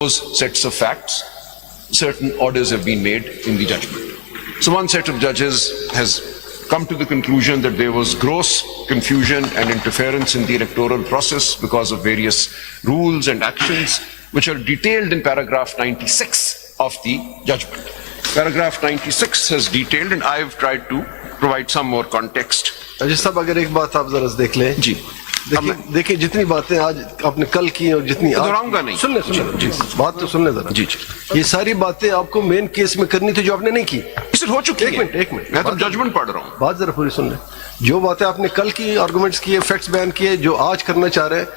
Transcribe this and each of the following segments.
those sets of facts, certain orders have been made in the judgment. So one set of judges has come to the conclusion that there was gross confusion and interference in the electoral process because of various rules and actions which are detailed in paragraph 96 of the judgment. Paragraph 96 has detailed, and I have tried to provide some more context. जज साहब, अगर एक बात आप जरा देख लें जी, देखिए जितनी बातें आज आपने कल की और जितनी दोहराऊंगा नहीं, सुन ले बात तो सुन ले जरा जी, ये सारी बातें आपको मेन केस में करनी थी जो आपने नहीं की। इसे हो चुकी है। एक मिनट मैं तो जजमेंट पढ़ रहा हूँ। बात जरा पूरी सुन ले। जो बातें आपने कल की आर्गुमेंट्स किए, फैक्ट्स बयान किए, जो आज करना चाह रहे हैं,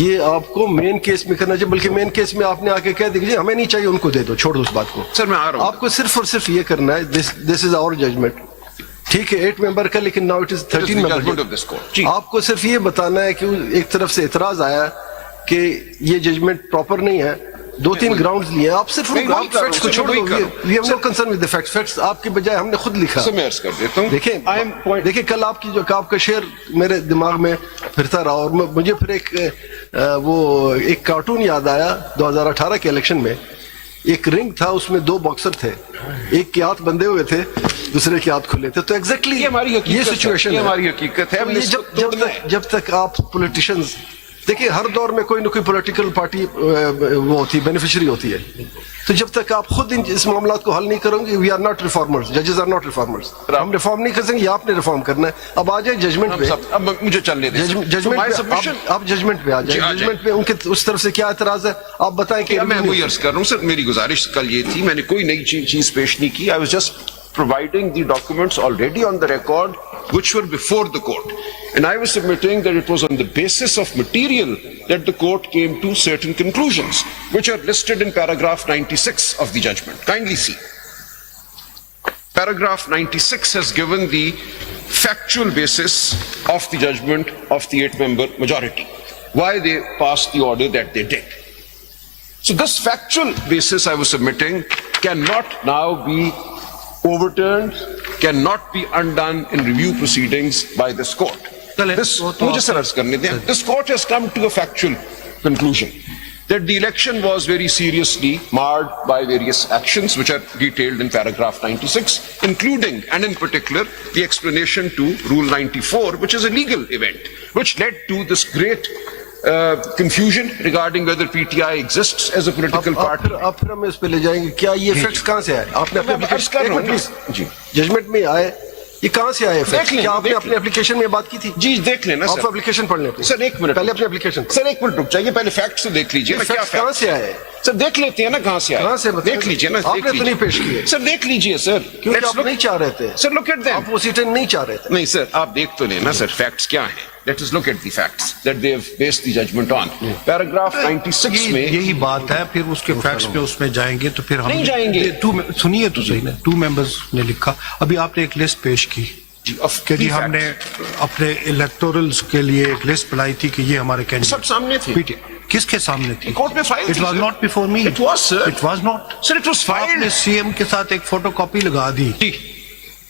ये आपको मेन केस में करना चाहिए। बल्कि मेन केस में आपने आके कह दीजिए हमें नहीं चाहिए, उनको दे दो, छोड़ दो उस बात को। सर मैं आ रहा हूँ। आपको सिर्फ और सिर्फ ये करना है, दिस इज आवर जजमेंट। ठीक है 8 मेंबर का, लेकिन नाउ इट इज 13 मेंबर। आपको सिर्फ ये बताना है कि एक तरफ से इतराज आया कि ये जजमेंट प्रॉपर नहीं है, 2-3 ग्राउंड्स लिए, आप सिर्फ फैक्ट्स को छोड़ दो। We have no concern with the facts. Facts आपके बजाय हमने खुद लिखा। कर देता हूं। देखिए कल आपकी जो आपका शेर मेरे दिमाग में फिरता रहा और मुझे फिर एक कार्टून याद आया 2018 के इलेक्शन में। एक रिंग था, उसमें 2 बॉक्सर थे, एक के हाथ बंधे हुए थे, दूसरे के हाथ खुले थे। तो एग्जैक्टली ये सिचुएशन है, हमारी हकीकत है। जब तक आप पॉलिटिशियंस देखिए, हर दौर में कोई ना कोई पॉलिटिकल पार्टी वो होती है, बेनिफिशियरी होती है। तो जब तक आप खुद इस मामला को हल नहीं करोगे, वी आर नॉट रिफॉर्मर्स, जजेस आर नॉट रिफॉर्मर्स। हम रिफॉर्म नहीं कर सकेंगे, आपने रिफॉर्म करना है। अब आ जाए जजमेंट पे। अब मुझे चलने दें। आप जजमेंट पे आ जाए। जजमेंट पे उनके उस तरफ से क्या एतराज है, आप बताएं। कि मैं वही अर्ज कर रहा हूँ सर, मेरी गुजारिश कल ये थी, मैंने कोई नई चीज पेश नहीं की। I was just providing the documents already on the record which were before the court, and I was submitting that it was on the basis of material that the court came to certain conclusions which are listed in paragraph 96 of the judgment. Kindly see, paragraph 96 has given the factual basis of the judgment of the 8-member majority, why they passed the order that they did. So this factual basis I was submitting cannot now be overturned, cannot be undone in review proceedings by this court. This court has come to a factual conclusion that the election was very seriously marred by various actions which are detailed in paragraph 96, including and in particular the explanation to Rule 94, which is a legal event which led to this great confusion regarding whether PTI exists as a political party. आप फिर हम इस पे ले जाएंगे। क्या ये facts कहाँ से आए? आपने अपने जजमेंट में आए, ये कहाँ से आए फैक्ट्स? क्या आपने अपने एप्लीकेशन में बात की थी? जी देख लेना सर। आप एप्लीकेशन पढ़ लें सर, एक मिनट पहले अपनी एप्लीकेशन। सर एक मिनट रुक जाइए, पहले फैक्ट्स तो देख लीजिए। फैक्ट्स कहाँ से आए सर? देख लेते हैं ना कहाँ से आए। कहाँ से देख लीजिए ना। आपने तो नहीं पेश किए सर, देख लीजिए सर। क्योंकि आप नहीं चाह रहे थे सर। Look at them. आप वो सीटें नहीं चाह रहे थे। नहीं सर, आप देख तो लेना सर फैक्ट्स क्या है। Let us look at the facts that they have based the judgment on. Paragraph 96 में यही बात है। फिर उसके फैक्ट्स पे उसमें जाएंगे तो फिर हम नहीं जाएंगे। सुनिए तो सही ना, 2 मेंबर्स ने लिखा। अभी आपने एक लिस्ट पेश की कि जी हमने अपने इलेक्टोरल्स के लिए एक लिस्ट बनाई थी कि ये हमारे कैंडिडेट सब सामने थे। किसके सामने थी? कोर्ट में file. It was not before me. It was sir. It was not. Sir, it was filed. आपने सीएम के साथ एक फोटोकॉपी लगा दी।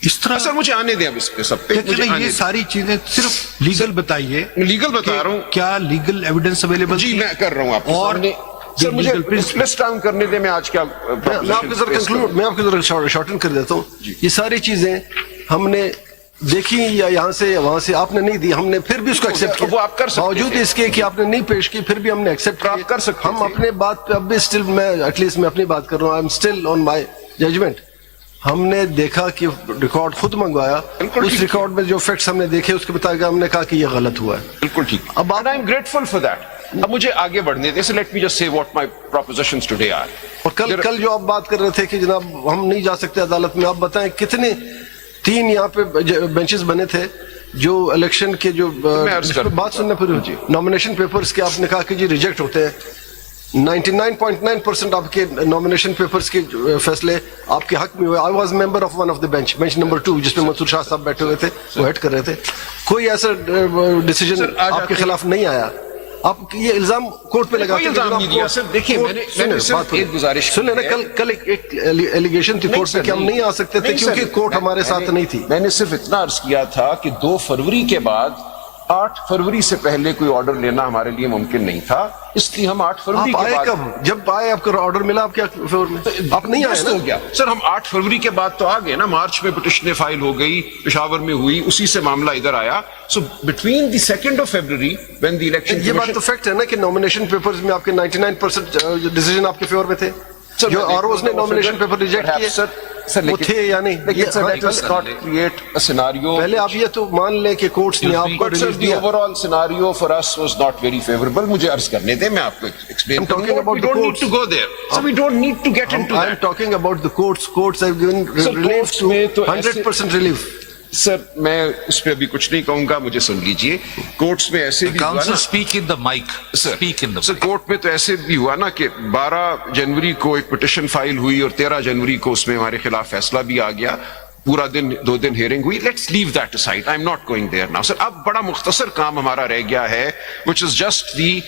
इस तरह सर मुझे आने दें अब इस पे सब पे। ये सारी चीजें सिर्फ लीगल बताइए। लीगल बता रहा हूँ। क्या लीगल एविडेंस अवेलेबल? जी मैं कर रहा हूँ आपके सामने। सर मुझे लिस्ट डाउन करने दें, मैं आज क्या मैं आपको जरा शॉर्टन कर देता हूँ। ये सारी चीजें हमने देखी या यहाँ से या वहाँ से, आपने नहीं दी, हमने फिर भी उसको एक्सेप्ट किया। वो आप कर सकते हैं। बावजूद इसके कि आपने नहीं पेश की, फिर भी हमने एक्सेप्ट किया। आप कर सकते हैं। हम अपने बात पे अब भी स्टिल, मैं एटलीस्ट मैं अपनी बात कर रहा हूँ। I am still on my judgment. हमने देखा कि रिकॉर्ड खुद मंगवाया, उस रिकॉर्ड में जो फैक्ट्स हमने देखे उसके मुताबिक हमने कहा कि ये गलत हुआ है। बिल्कुल ठीक। अब I am grateful for that. अब मुझे आगे बढ़ने दें। Let me just say what my propositions today are. और कल जो आप बात कर रहे थे कि जनाब हम नहीं जा सकते अदालत में, आप बताएं कितने 3 यहाँ पे बेंचेस बने थे जो इलेक्शन के जो बात सुनने पूरी नॉमिनेशन पेपर्स के आपने कहा कि जी रिजेक्ट होते हैं। 99.9% आपके नॉमिनेशन पेपर्स के फैसले आपके हक में हुए। I was member of one of the bench number 2, जिसमें मंसूर शाह साहब बैठे हुए थे, वो हेड कर रहे थे। कोई ऐसा डिसीजन आपके खिलाफ नहीं आया। आप ये इल्जाम कोर्ट पे लगाते हैं। इल्जाम नहीं दिया सर। देखिए मैंने सिर्फ एक गुजारिश सुन लेना, कल एक एलिगेशन थी कोर्ट पे कि हम नहीं आ सकते थे क्योंकि कोर्ट हमारे साथ नहीं थी। मैंने सिर्फ इतना अर्ज किया था कि 2 फरवरी के बाद 8 फरवरी से पहले कोई ऑर्डर लेना हमारे लिए मुमकिन नहीं था, इसलिए हम 8 फरवरी आप के आए बाद कब? जब आए आपको ऑर्डर मिला, आप क्या फेवर में? आप नहीं आए व्यस्त ना? हो गया सर। हम 8 फरवरी के बाद तो आ गए ना, मार्च में पिटिशन फाइल हो गई, पेशावर में हुई, उसी से मामला इधर आया। So between the 2nd of February when the election, ये बात तो फैक्ट है ना कि नॉमिनेशन पेपर्स में आपके 99% डिसीजन आपके फेवर में थे। Sir, जो but आरओज ने it- nomination paper reject perhaps, किए, sir, वो थे या नहीं? लेकिन ये- sir, हाँ, let us not create a scenario. पहले आप ये तो मान लें कि कोर्ट्स ने आपको But sir, रिलीफ the दिया। overall scenario for us was not very favorable. मुझे अर्ज करने दें, मैं आपको explain I'm talking करूंगा. about We the don't need courts. to go there. So we don't need to get into I'm that. talking about the courts. Courts have given Sir, relief courts to में तो 100% relief. Sir मैं उस पर अभी कुछ नहीं कहूंगा, मुझे सुन लीजिए। कोर्ट्स में ऐसे भी हुआ Council, ना speak in the mic. Sir, Speak in the sir mic. Court में तो ऐसे भी हुआ ना कि 12 जनवरी को एक पिटिशन फाइल हुई और 13 जनवरी को उसमें हमारे खिलाफ फैसला भी आ गया। पूरा दिन 2 दिन हियरिंग हुई। Let's leave that aside, I am not going there now. Sir अब बड़ा मुख्तसर काम हमारा रह गया है, which is just the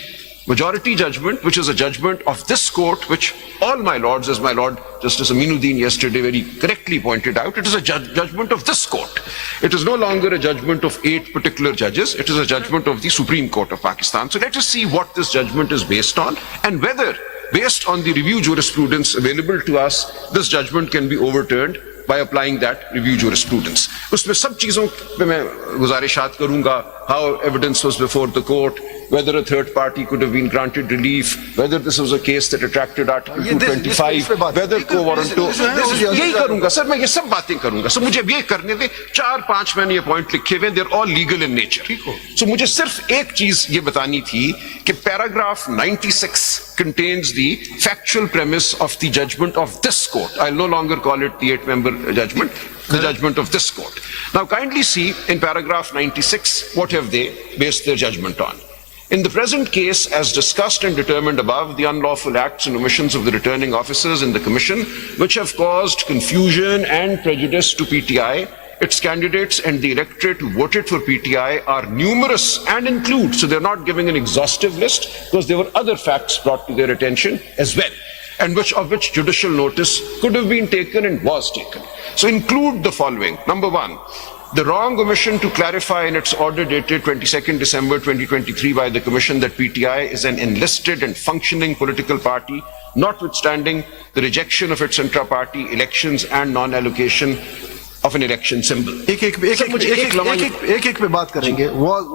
majority judgment, which is a judgment of this court, which all my lords, as my lord Justice Aminuddin yesterday very correctly pointed out, it is a judgment of this court. It is no longer a judgment of 8 particular judges, it is a judgment of the Supreme Court of Pakistan. So let us see what this judgment is based on, and whether, based on the review jurisprudence available to us, this judgment can be overturned by applying that review jurisprudence. उसमें सब चीजों पे मैं गुजारिशात करूंगा, how evidence was before the court, whether a third party could have been granted relief, whether this was a case that attracted Article ये this- 225, इस पे बात- whether co-warranto, this is- यही करूंगा सर, मैं ये सब बातें करूंगा सर। मुझे अब ये करने दे, 4-5 मैंने ये पॉइंट लिखे हुए, they're all legal in nature. So मुझे सिर्फ एक चीज ये बतानी थी कि paragraph 96 contains the factual premise of the judgment of this court. I'll no longer call it the 8-member judgment, the judgment of this court. Now kindly see in paragraph 96, what have they based their judgment on? In the present case, as discussed and determined above, the unlawful acts and omissions of the returning officers in the Commission, which have caused confusion and prejudice to PTI, its candidates and the electorate who voted for PTI are numerous and include, so they're not giving an exhaustive list, because there were other facts brought to their attention as well, and of which judicial notice could have been taken and was taken. So include the following. Number 1, the wrong omission to clarify in its order dated 22nd December 2023 by the Commission that PTI is an enlisted and functioning political party, notwithstanding the rejection of its intra-party elections and non-allocation of an election symbol. एक पे बात करेंगे।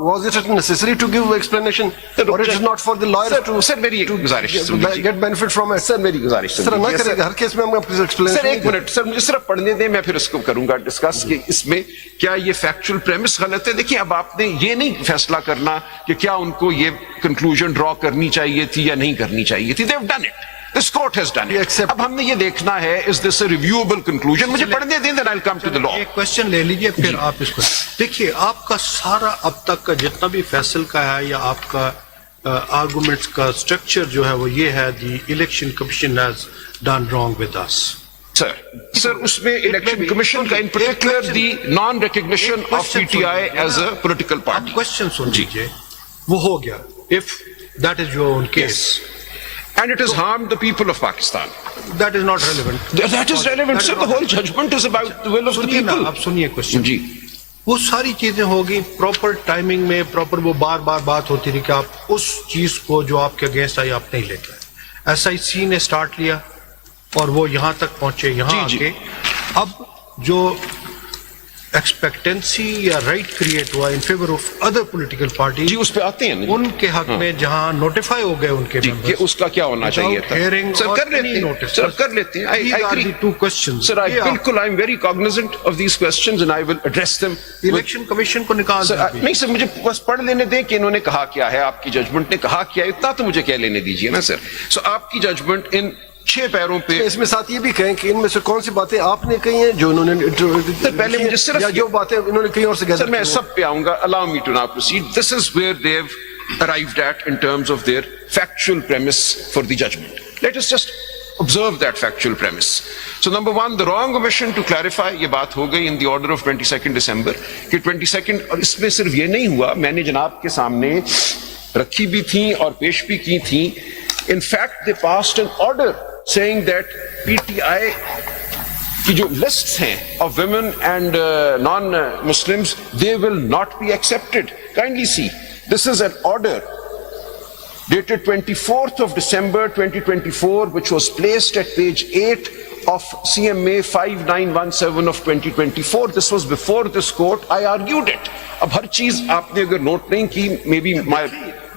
Was it necessary to give explanation, or it is not for the lawyers to sir मेरी एक गुजारिश सुन लीजिए। get benefit from it? Sir मेरी गुजारिश सुन सर ना लीजिए। करेंगे, हर केस में हम आपको explanation सर एक मिनट सर, मुझे सिर्फ पढ़ने दें, मैं फिर इसको करूंगा डिस्कस कि इसमें क्या ये फैक्चुअल प्रेमिस गलत है। देखिए अब आपने ये नहीं फैसला करना कि क्या उनको ये कंक्लूजन ड्रॉ करनी चाहिए थी या नहीं करनी चाहिए थी। They've done it. This court has done it. अब हमने ये देखना है, is this a reviewable conclusion? मुझे पढ़ने दें, then I'll come to the law. एक क्वेश्चन ले लीजिए, फिर आप इसको देखिए। आपका सारा अब तक का जितना भी फैसल का है या आपका आर्गुमेंट्स का स्ट्रक्चर जो है वो ये है, the election commission has done wrong with us. Sir उसमें इलेक्शन कमीशन का in particular the non recognition of PTI as a political party. Question सुन लीजिए, वो हो गया, if that is your own case, and it has harmed the people of Pakistan. That is not relevant. That is relevant, sir. The whole judgment is about the will of the people. आप सुनिए question जी, वो सारी चीजें होगी proper timing में, proper वो बार बार बात होती रही कि आप उस चीज को जो आपके अगेंस्ट आई आप नहीं लेके आए। SIC ने स्टार्ट लिया और वो यहाँ तक पहुंचे, यहाँ आके अब जो एक्सपेक्टेंसी या राइट क्रिएट हुआ in favour of other political party, जी उस पे आते हैं उनके हक में जहां नोटिफाई हो गए उनके कि members, उसका क्या होना चाहिए था। hearing सर or कर लेते any हैं, notice. सर कर लेते हैं। These I are agree. the two questions. Sir, ये आप बिल्कुल I am very cognizant of these questions and I will address them. Election commission को निकाल सर दीजिए। नहीं सर, मुझे बस पढ़ लेने दें कि इन्होंने कहा क्या है, आपकी जजमेंट ने कहा क्या है, इतना तो मुझे क्या लेने दीजिए ना सर। सो आपकी जजमेंट इन 6 पैरों पे, इसमें साथ ये भी कहें कि इनमें से कौन सी बातें आपने कही हैं जो उन्होंने पहले मुझे सिर्फ या जो बातें उन्होंने कहीं और से सर मैं सब पे आऊंगा। Allow me to now proceed. This is where they have arrived at in terms of their factual premise for the judgment. Let us just observe that factual premise. So number 1, the wrong omission to clarify, ये बात हो गई in the order of 22nd December कि 22nd, और इसमें सिर्फ ये नहीं हुआ, मैंने जनाब के सामने रखी भी थी और पेश भी की थी। In fact, they passed an order saying that PTI कि जो lists हैं of women and non-Muslims, they will not be accepted. Kindly see, this is an order dated 24th of December 2024, which was placed at page 8 of CMA 5917 of 2024. This was before this court. I argued it. अब हर चीज आपने अगर note नहीं की, maybe my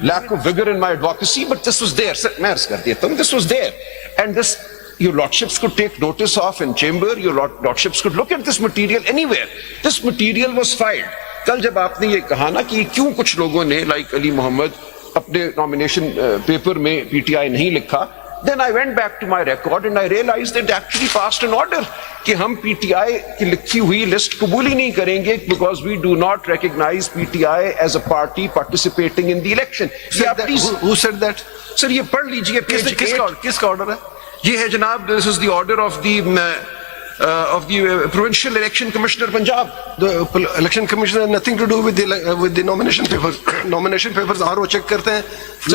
lack of vigor in my advocacy, but this was there. Sir, मैं अर्ज कर देता हूं, this was there. And this, your lordships could take notice of in chamber, your lordships could look at this material anywhere. This material was filed. कल जब आपने ये कहा ना कि क्यों कुछ लोगों ने, like अली मोहम्मद, अपने नॉमिनेशन पेपर में पीटीआई नहीं लिखा, then I went back to my record and I realized that they actually passed an order कि हम पीटीआई की लिखी हुई लिस्ट कबूल ही नहीं करेंगे because we do not recognize PTI as a party participating in the election. Who said that? Sir ये पढ़ लीजिए किसका ऑर्डर है? ये है जनाब, this is the order of the provincial election commissioner Punjab. The election commissioner has nothing to do with the nomination papers. Nomination papers RO check करते हैं,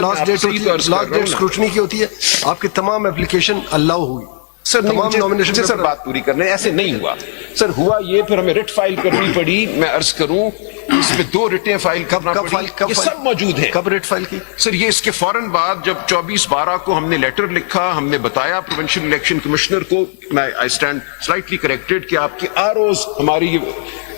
last date scrutiny की होती है, आपकी तमाम एप्लीकेशन अलाउ हुई. सर नॉमिनेशन सर बात पूरी करने, ऐसे नहीं हुआ सर, हुआ ये फिर हमें रिट फाइल करनी पड़ी. मैं अर्ज करूं इसमें 2 रिटें फाइल करना पड़ी, ये सब मौजूद है. कब रिट फाइल की? सर ये इसके फौरन बाद जब 24/12 को हमने लेटर लिखा, हमने बताया प्रोविंशियल इलेक्शन कमिश्नर को, आई स्टैंड स्लाइटली करेक्टेड कि आपके आरओज हमारी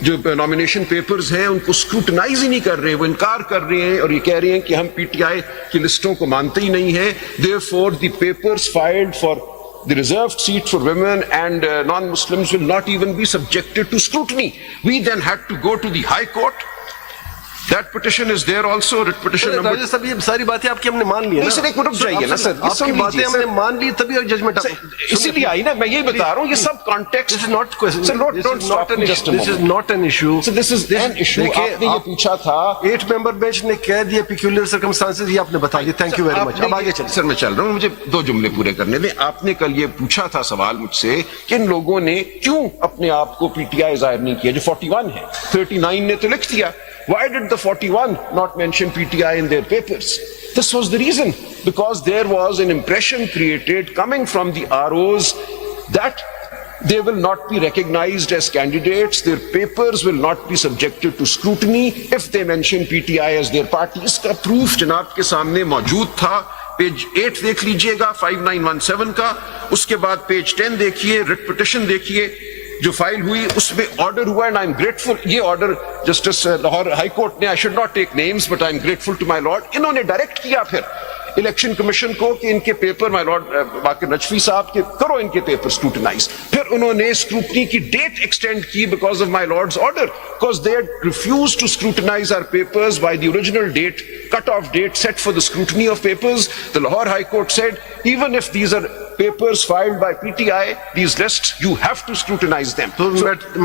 जो नॉमिनेशन पेपर्स हैं उनको स्क्रूटनाइज ही नहीं कर रहे, वो इनकार कर रहे हैं और ये कह रहे हैं कि हम पीटीआई की लिस्टों को मानते ही नहीं है. Therefore the papers filed for the reserved seat for women and non-Muslims will not even be subjected to scrutiny. We then had to go to the High Court. That petition is there also, writ petition number. Rajesh साहब, ये सारी बातें आपकी हमने मान ली है ना? Sir एक मिनट जाइए ना सर, आपकी बातें हमने मान ली तभी जजमेंट इसीलिए आई ना, मैं यही बता रहा हूँ, ये सब context. This is not question. Sir, don't stop me just a moment. This is not an issue. So this is an issue. आपने ये पूछा था, 8 member bench ने कह दिया peculiar circumstances, ये आपने बता दिया. Thank you very much. अब आगे चलिए. सर मैं चल रहा हूँ, मुझे 2 जुमले पूरे करने दें. आपने कल ये पूछा था सवाल मुझसे कि इन लोगों ने क्यों अपने आप को पीटीआई जाहिर नहीं किया, जो 41 है. 39 ने तो लिख दिया. Why did the 41 not mention PTI in their papers? This was the reason, because there was an impression created coming from the ROs that they will not be recognized as candidates, their papers will not be subjected to scrutiny if they mention PTI as their party. इसका proof जनाब के सामने मौजूद था. Page 8 देख लीजिएगा 5917 का, उसके बाद पेज 10 देखिए, रिट पिटिशन देखिए जो फाइल हुई, उसमें ऑर्डर हुआ. एंड आई एम ग्रेटफुल, ये order justice Lahore high court ने, I should not take names but I am grateful to my lord, इन्होंने डायरेक्ट किया फिर इलेक्शन कमीशन को कि इनके paper, my lord Baqir Najafi साहब के, करो इनके पेपर स्क्रूटनाइज. फिर उन्होंने स्क्रूटनी की डेट एक्सटेंड की because of my lord's order, because they refuse to scrutinise our papers by the original date, cut off date set for the scrutiny of papers. The Lahore High Court said, even if these are papers filed by PTI, these lists, you have to scrutinize them. So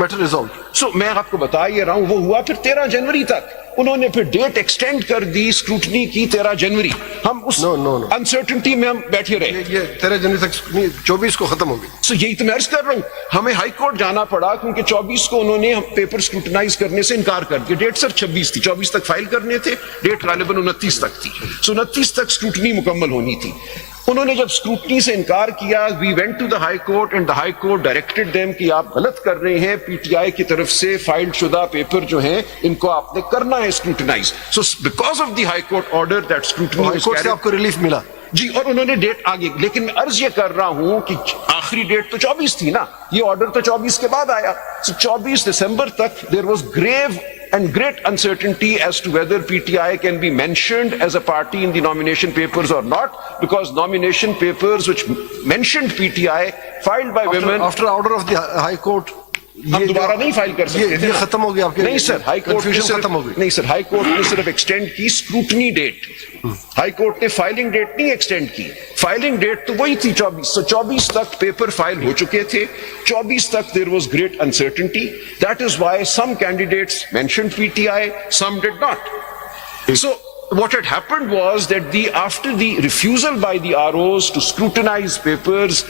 matter resolved. So मैं आपको बता ये रहा हूं, वो हुआ फिर 13 जनवरी तक. उन्होंने फिर डेट एक्सटेंड कर दी स्क्रूटनी की 13 जनवरी. हम उस अनसर्टेनिटी में हम बैठे रहे. ये 13 जनवरी तक 24 को खत्म होगी. So यही तो मैं अर्ज कर रहा हूं, हमें हाई कोर्ट जाना पड़ा क्योंकि 24 को उन्होंने हम पेपर स्क्रूटनाइज करने से इनकार कर दिया. डेट सर 26 थी, 24 तक फाइल करने थे, डेट गालिबन 29 तक थी. सो 29 तक स्क्रूटनी मुकम्मल होनी थी. उन्होंने जब स्क्रूटनी से इनकार किया, we went to the high court and the high court directed them कि आप गलत कर रहे हैं, पीटीआई की तरफ से फाइल्ड शुदा पेपर जो हैं इनको आपने करना है scrutinise. So because of the high court order that scrutiny high court से आपको रिलीफ मिला जी, और उन्होंने डेट आगे. लेकिन मैं अर्ज ये कर रहा हूं कि आखिरी डेट तो 24 थी ना, ये ऑर्डर तो 24 के बाद आया. सो 24 दिसंबर तक there was grave and great uncertainty as to whether PTI can be mentioned as a party in the nomination papers or not, because nomination papers which mentioned PTI filed by women after order of the High Court, हम दोबारा नहीं file कर सकते थे. ये खत्म हो गया आपके? नहीं सर, हाई कोर्ट खत्म हो गई. नहीं सर, हाई कोर्ट ने सिर्फ एक्सटेंड की स्क्रूटनी डेट. हाई कोर्ट ने फाइलिंग डेट नहीं एक्सटेंड की. फाइलिंग डेट तो वही थी 24. सो 24 तक पेपर फाइल हो चुके थे. 24 तक there was great uncertainty. That is why some candidates mentioned PTI, some did not. So what had happened was that after the refusal by the ROs to scrutinize papers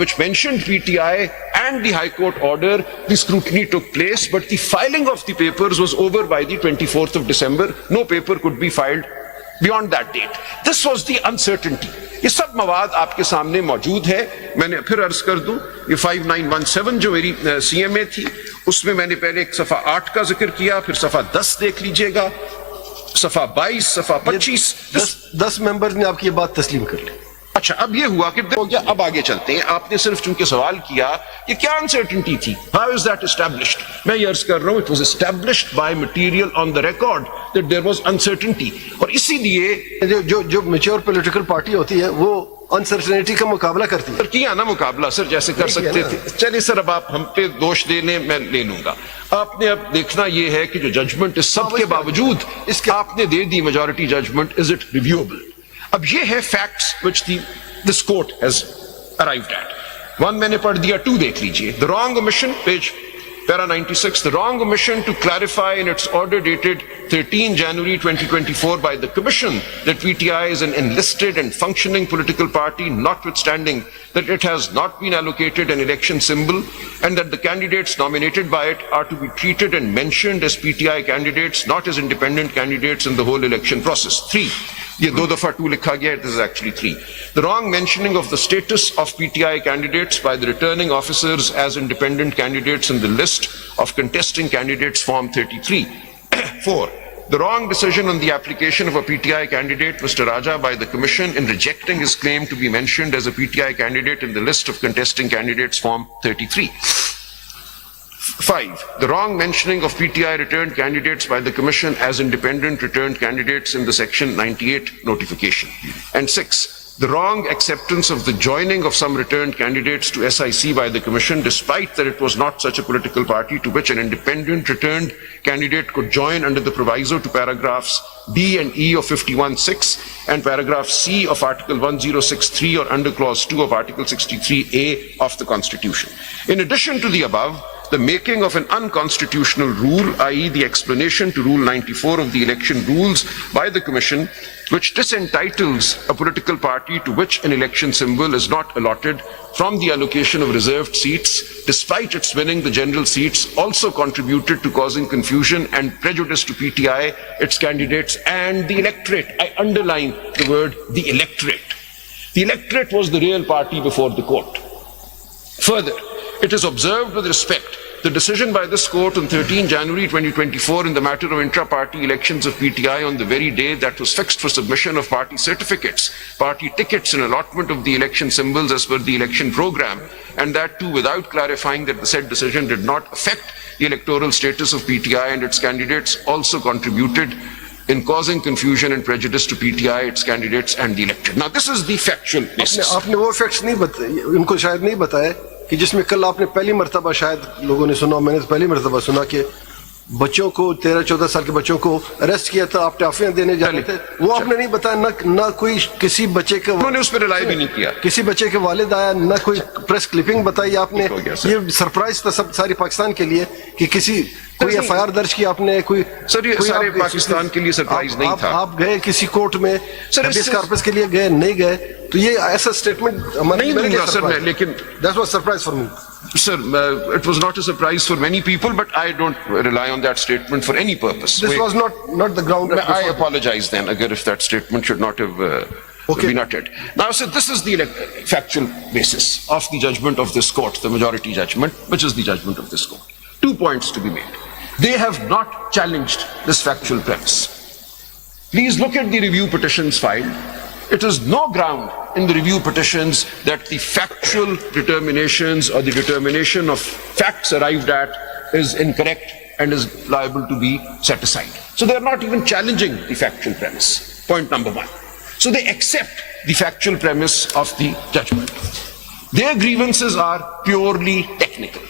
which mentioned PTI and the High Court order, the scrutiny took place, but the filing of the papers was over by the 24th of December. No paper could be filed beyond that date. This was the uncertainty. ये सब मवाद आपके सामने मौजूद है. मैंने फिर अर्ज कर दूं, ये 5917 जो मेरी CMA थी, उसमें मैंने पहले एक सफ़ा 8 का जिक्र किया, फिर सफ़ा 10 देख लीजिएगा, सफ़ा 22, सफ़ा 25. 10 मेंबर्स ने आपकी ये बात तस्लीम कर ली. अच्छा, अब ये हुआ कि हो गया. अब आगे चलते हैं. आपने सिर्फ चूंकि सवाल किया कि क्या अनसर्टेनिटी थी, हाउ इज दैट एस्टैब्लिश्ड. मैं ये अर्ज कर रहा हूं, it was established by material on the record that there was uncertainty. और इसीलिए जो मैच्योर पॉलिटिकल पार्टी होती है वो अनसर्टेनिटी का मुकाबला करती है. सर किया ना मुकाबला सर, जैसे कर सकते थे. चलिए सर, अब आप हम पे दोष दे लें, मैं ले लूंगा. आपने अब देखना ये है कि जो जजमेंट इस सब के बावजूद इसके आपने दे दी majority judgment, is it reviewable. अब ये है facts which this court has arrived at. 1 मैंने पढ़ दिया, 2 देख लीजिए. The wrong omission, page para 96, the wrong omission to clarify in its order dated 13 January 2024 by the Commission that PTI is an enlisted and functioning political party, notwithstanding that it has not been allocated an election symbol and that the candidates nominated by it are to be treated and mentioned as PTI candidates, not as independent candidates in the whole election process. 3. ये 2 दफा 2 लिखा गया है, this is actually 3. The wrong mentioning of the status of PTI candidates by the returning officers as independent candidates in the list of contesting candidates form 33. 4. The wrong decision on the application of a PTI candidate, Mr. Raja, by the Commission in rejecting his claim to be mentioned as a PTI candidate in the list of contesting candidates form 33. 5. The wrong mentioning of PTI returned candidates by the Commission as independent returned candidates in the Section 98 notification. And 6. The wrong acceptance of the joining of some returned candidates to SIC by the Commission, despite that it was not such a political party to which an independent returned candidate could join under the proviso to paragraphs B and E of 51(6) and paragraph C of Article 1063 or under Clause 2 of Article 63A of the Constitution. In addition to the above, the making of an unconstitutional rule, i.e. the explanation to Rule 94 of the election rules by the Commission, which disentitles a political party to which an election symbol is not allotted from the allocation of reserved seats, despite its winning the general seats, also contributed to causing confusion and prejudice to PTI, its candidates, and the electorate. I underline the word the electorate. The electorate was the real party before the court. Further, it is observed with respect the decision by this court on 13 January 2024 in the matter of intra-party elections of PTI on the very day that was fixed for submission of party certificates, party tickets and allotment of the election symbols as per the election program, and that too without clarifying that the said decision did not affect the electoral status of PTI and its candidates, also contributed in causing confusion and prejudice to PTI, its candidates and the electorate. Now this is the factual basis. आपने वो facts नहीं बताए, उनको शायद नहीं बताया कि जिसमें कल आपने पहली मर्तबा शायद लोगों ने सुना, मैंने तो पहली मर्तबा सुना कि बच्चों को 13-14 साल के बच्चों को अरेस्ट किया था, आप टाफियां देने जा रहे थे, वो आपने नहीं बताया. ना कोई किसी बच्चे के, उन्होंने उस पर रिलाई भी नहीं किया, किसी बच्चे के वालिद आया, ना कोई प्रेस क्लिपिंग बताई आपने. ये सरप्राइज था सब सारी पाकिस्तान के लिए कि किसी कोई FIR दर्ज की आपने, कोई सर ये सारे पाकिस्तान के लिए सरप्राइज नहीं था. आप गए किसी कोर्ट में हबीस कॉर्पस के लिए गए, नहीं गए, तो ये ऐसा स्टेटमेंट नहीं दूंगा सर मैं, लेकिन that was surprise for me. Sir, it was not a surprise for many people, but I don't rely on that statement for any purpose. This was not the ground. I apologize then, again, if that statement should not have been uttered. Now, sir, this is the factual basis of the judgment of this court, the majority judgment, which is the judgment of this court. 2 points to be made. They have not challenged this factual premise. Please look at the review petitions filed. It is no ground in the review petitions that the factual determinations or the determination of facts arrived at is incorrect and is liable to be set aside. So they are not even challenging the factual premise. Point number 1. So they accept the factual premise of the judgment. Their grievances are purely technical.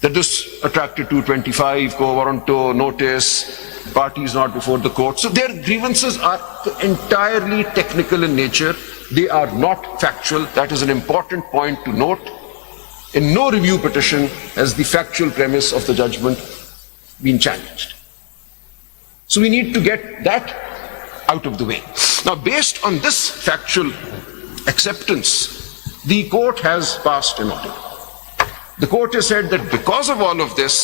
That this attracted 225, quo warranto, notice, parties not before the court. So their grievances are entirely technical in nature. They are not factual. That is an important point to note. In no review petition has the factual premise of the judgment been challenged. So we need to get that out of the way. Now, based on this factual acceptance, the court has passed an order. The court has said that because of all of this,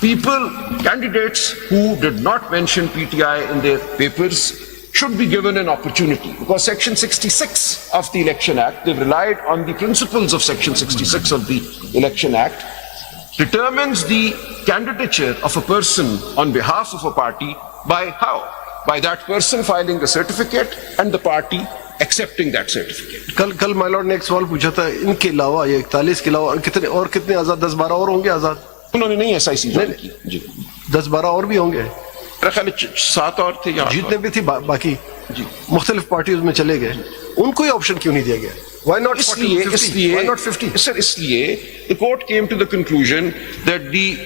people, candidates who did not mention PTI in their papers should be given an opportunity, because Section 66 of the Election Act, they've relied on the principles of Section 66 of the Election Act, determines the candidature of a person on behalf of a party by how? By that person filing a certificate and the party accepting that certificate. कल my Lord ने एक सवाल पूछा था, इनके अलावा ये 41 के अलावा कितने आजाद, 10-12 और होंगे आजाद? उन्होंने नहीं SIC ज्वाइन की जी। 10-12 और भी होंगे, मेरा ख्याल 7 और थे, जितने भी थे बाकी जी मुख्तलिफ पार्टियों में चले गए, उनको ही ऑप्शन क्यों नहीं दिया गया? Why not 40, 50? Why not 50? Sir, इसलिए the court came to the conclusion that the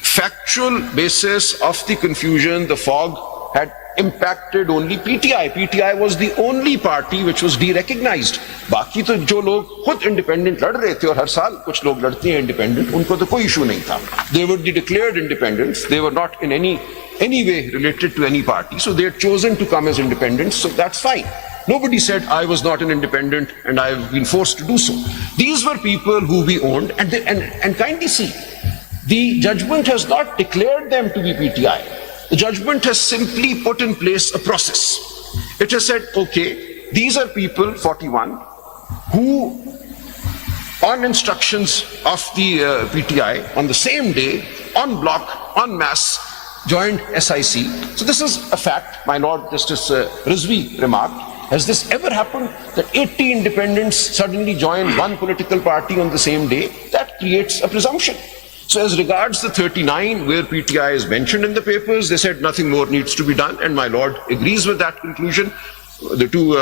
factual basis of the confusion, the fog, had impacted only PTI. PTI was the only party which was de-recognized. बाकी तो जो लोग खुद independent लड़ रहे थे, और हर साल कुछ लोग लड़ते हैं इंडिपेंडेंट, उनको तो कोई इशू नहीं था. They were the declared independents. They were not in any way related to any party. So they had chosen to come as independents. So that's fine. Nobody said I was not an independent and I have been forced to do so. These were people who we owned, and kindly see, the judgment has not declared them to be PTI. The judgment has simply put in place a process. It has said, okay, these are people, 41, who, on instructions of the PTI, on the same day, en bloc, en masse, joined SIC. So this is a fact. My Lord Justice Rizvi remarked, has this ever happened that 80 independents suddenly join one political party on the same day? That creates a presumption. So as regards the 39 where PTI is mentioned in the papers, they said nothing more needs to be done, and my Lord agrees with that conclusion. The two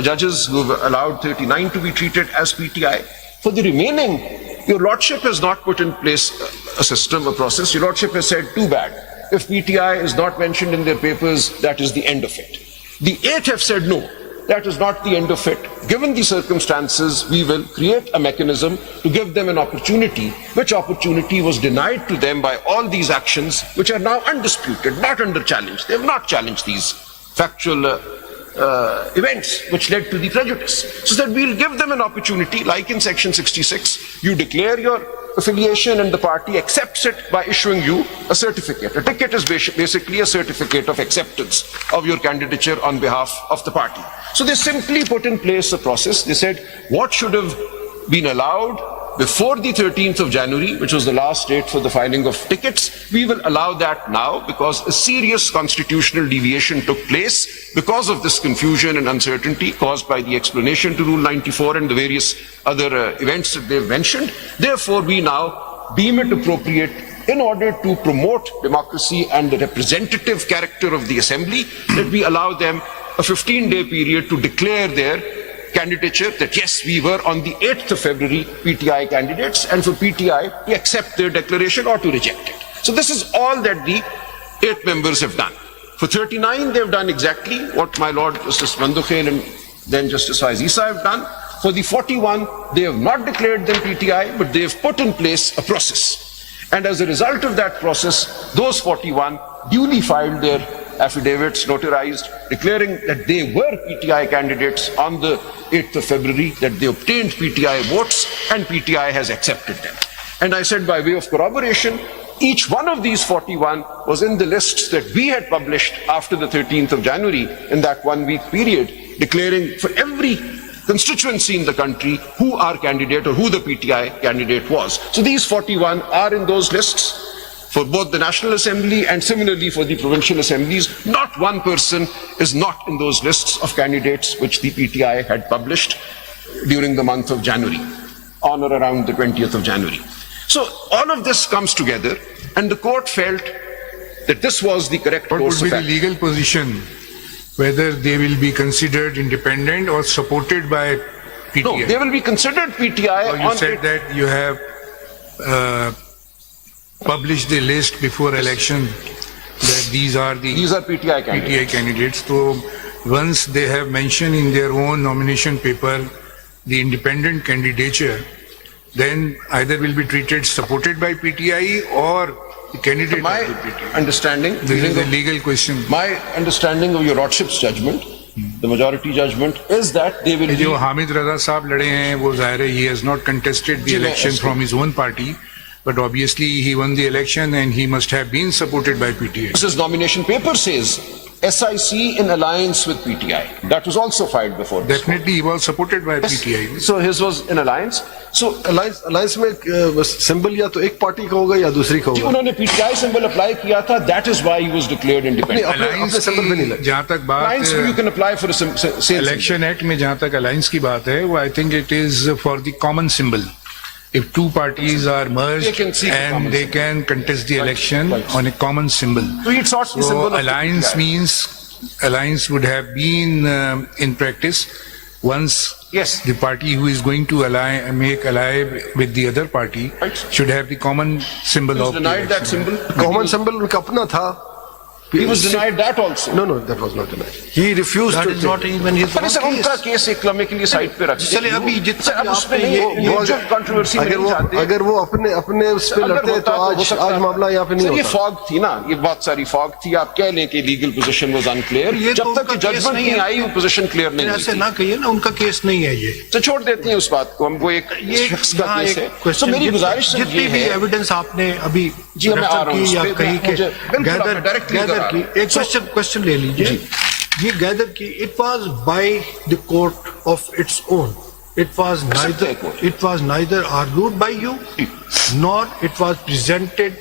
judges who have allowed 39 to be treated as PTI. For the remaining, your Lordship has not put in place a system, a process. Your Lordship has said, too bad. If PTI is not mentioned in their papers, that is the end of it. The 8 have said no. That is not the end of it. Given the circumstances, we will create a mechanism to give them an opportunity, which opportunity was denied to them by all these actions, which are now undisputed, not under challenge. They have not challenged these factual events which led to the prejudice. So that we'll give them an opportunity, like in Section 66, you declare your affiliation and the party accepts it by issuing you a certificate. A ticket is basically a certificate of acceptance of your candidature on behalf of the party. So they simply put in place a process. They said what should have been allowed before the 13th of January, which was the last date for the filing of tickets, we will allow that now, because a serious constitutional deviation took place because of this confusion and uncertainty caused by the explanation to Rule 94 and the various other events that they've mentioned. Therefore, we now deem it appropriate, in order to promote democracy and the representative character of the Assembly, that we allow them a 15-day period to declare their candidature, that yes, we were on the 8th of February PTI candidates, and for PTI to accept their declaration or to reject it. So this is all that the 8 members have done. For 39, they have done exactly what my Lord Justice Mandukhail and then Justice Faiz Issa have done. For the 41, they have not declared them PTI, but they have put in place a process. And as a result of that process, those 41 duly filed their affidavits notarized, declaring that they were PTI candidates on the 8th of February, that they obtained PTI votes, and PTI has accepted them. And I said, by way of corroboration, each one of these 41 was in the lists that we had published after the 13th of January in that 1-week period, declaring for every constituency in the country who our candidate or who the PTI candidate was. So these 41 are in those lists for both the National Assembly and similarly for the provincial assemblies. Not one person is not in those lists of candidates which the PTI had published during the month of January, on or around the 20th of January. So all of this comes together, and the court felt that this was the correct course of action. What would be the legal position, whether they will be considered independent or supported by PTI? No, they will be considered PTI. You said that you have published the list before election, that these are PTI candidates. PTI candidates. So once they have mentioned in their own nomination paper the independent candidature, then either will be treated supported by PTI or the candidate of the PTI. Understanding, this is a legal question. My understanding of your Lordship's judgment, the majority judgment, is that they will be... जो हामिद रजा साहब लड़े हैं, वो जाहिर है he has not contested the election from his own party. but obviously he won the election and he must have been supported by PTI. His nomination paper says SIC in alliance with PTI. That was also filed before this court. Definitely he was supported by PTI. So his was in alliance. So alliance में symbol या तो एक party का होगा या दूसरी का होगा. उन्होंने PTI symbol apply किया था. That is why he was declared independent. Alliance symbol में नहीं लगे. जहाँ तक Alliance you बात can apply for a same election act में जहाँ तक अलायंस की बात है वो I think it is for the common symbol. If two parties are merged They can seek a common and they symbol. can contest the election Right. on a common symbol. So he sought the So symbol of alliance PTI. means alliance would have been in practice once Yes. the party who is going to make ally with the other party Right. should have the common symbol He was of the denied that election. symbol. Common symbol उनका अपना था. He was denied that also. No, that was not denied. He refused That to is take. not even his पर own इसे उनका case. Case एक लम्हे के लिए साइड पे रखते चलिए, अभी जितना सर, अब भी उसमें आपने नहीं, ये वो जो कंट्रोवर्सी में नहीं जाते. अगर वो अपने उस पे अगर लड़ते होता तो हो सकता आज है. मामला यहाँ पे नहीं सर, ये होता. फॉग थी ना, ये बहुत सारी फॉग थी. आप कह लें कि लीगल पोजीशन वाज अनक्लियर. ये तो जब तक उनका केस जजमेंट नहीं नहीं है. आई वो पोजीशन क्लियर नहीं ऐसे हुई ना कहिए ना, उनका केस नहीं है ये. तो छोड़ देते हैं उस बात को. हम वो एक ये शख्स का यहाँ केस एक है. तो क्वेश्चन मेरी गुजारिश सर जितनी ये भी है. एविडेंस आपने अभी जी, मैं आ रेफर रहा हूँ की उस या पे. कहीं के मुझे बिल्कुल आपने directly गैदर करा. की एक क्वेश्चन ले लीजिए. ये गैदर की it was by the court of its own. It was neither argued by you nor it was presented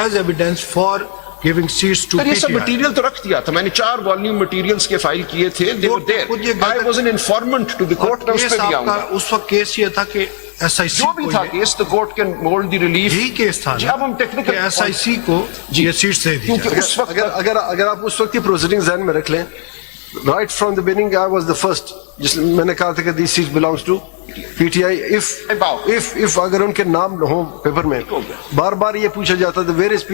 as evidence for giving seats to sir ये सब PTI. मटेरियल तो रख दिया था मैंने. 4 वॉल्यूम मटेरियल्स के फाइल किए थे. They were there. खुद ये I was an informant to the और court. मैं उस केस पे भी आपका आऊंगा. उस वक्त केस ये था कि SIC जो भी को था ये- case, the court can mold the relief. यही केस था जी, ना अब हम टेक्निकल कि SIC को ये सीट्स दे दी क्योंकि जाए. उस वक्त अगर आप उस वक्त की प्रोसीडिंग ध्यान में रख लें, right from the beginning I was the first जिसमें मैंने कहा था कि these seats belongs to PTI. if अगर उनके नाम हो पेपर में बार बार ये पूछा जाता था where is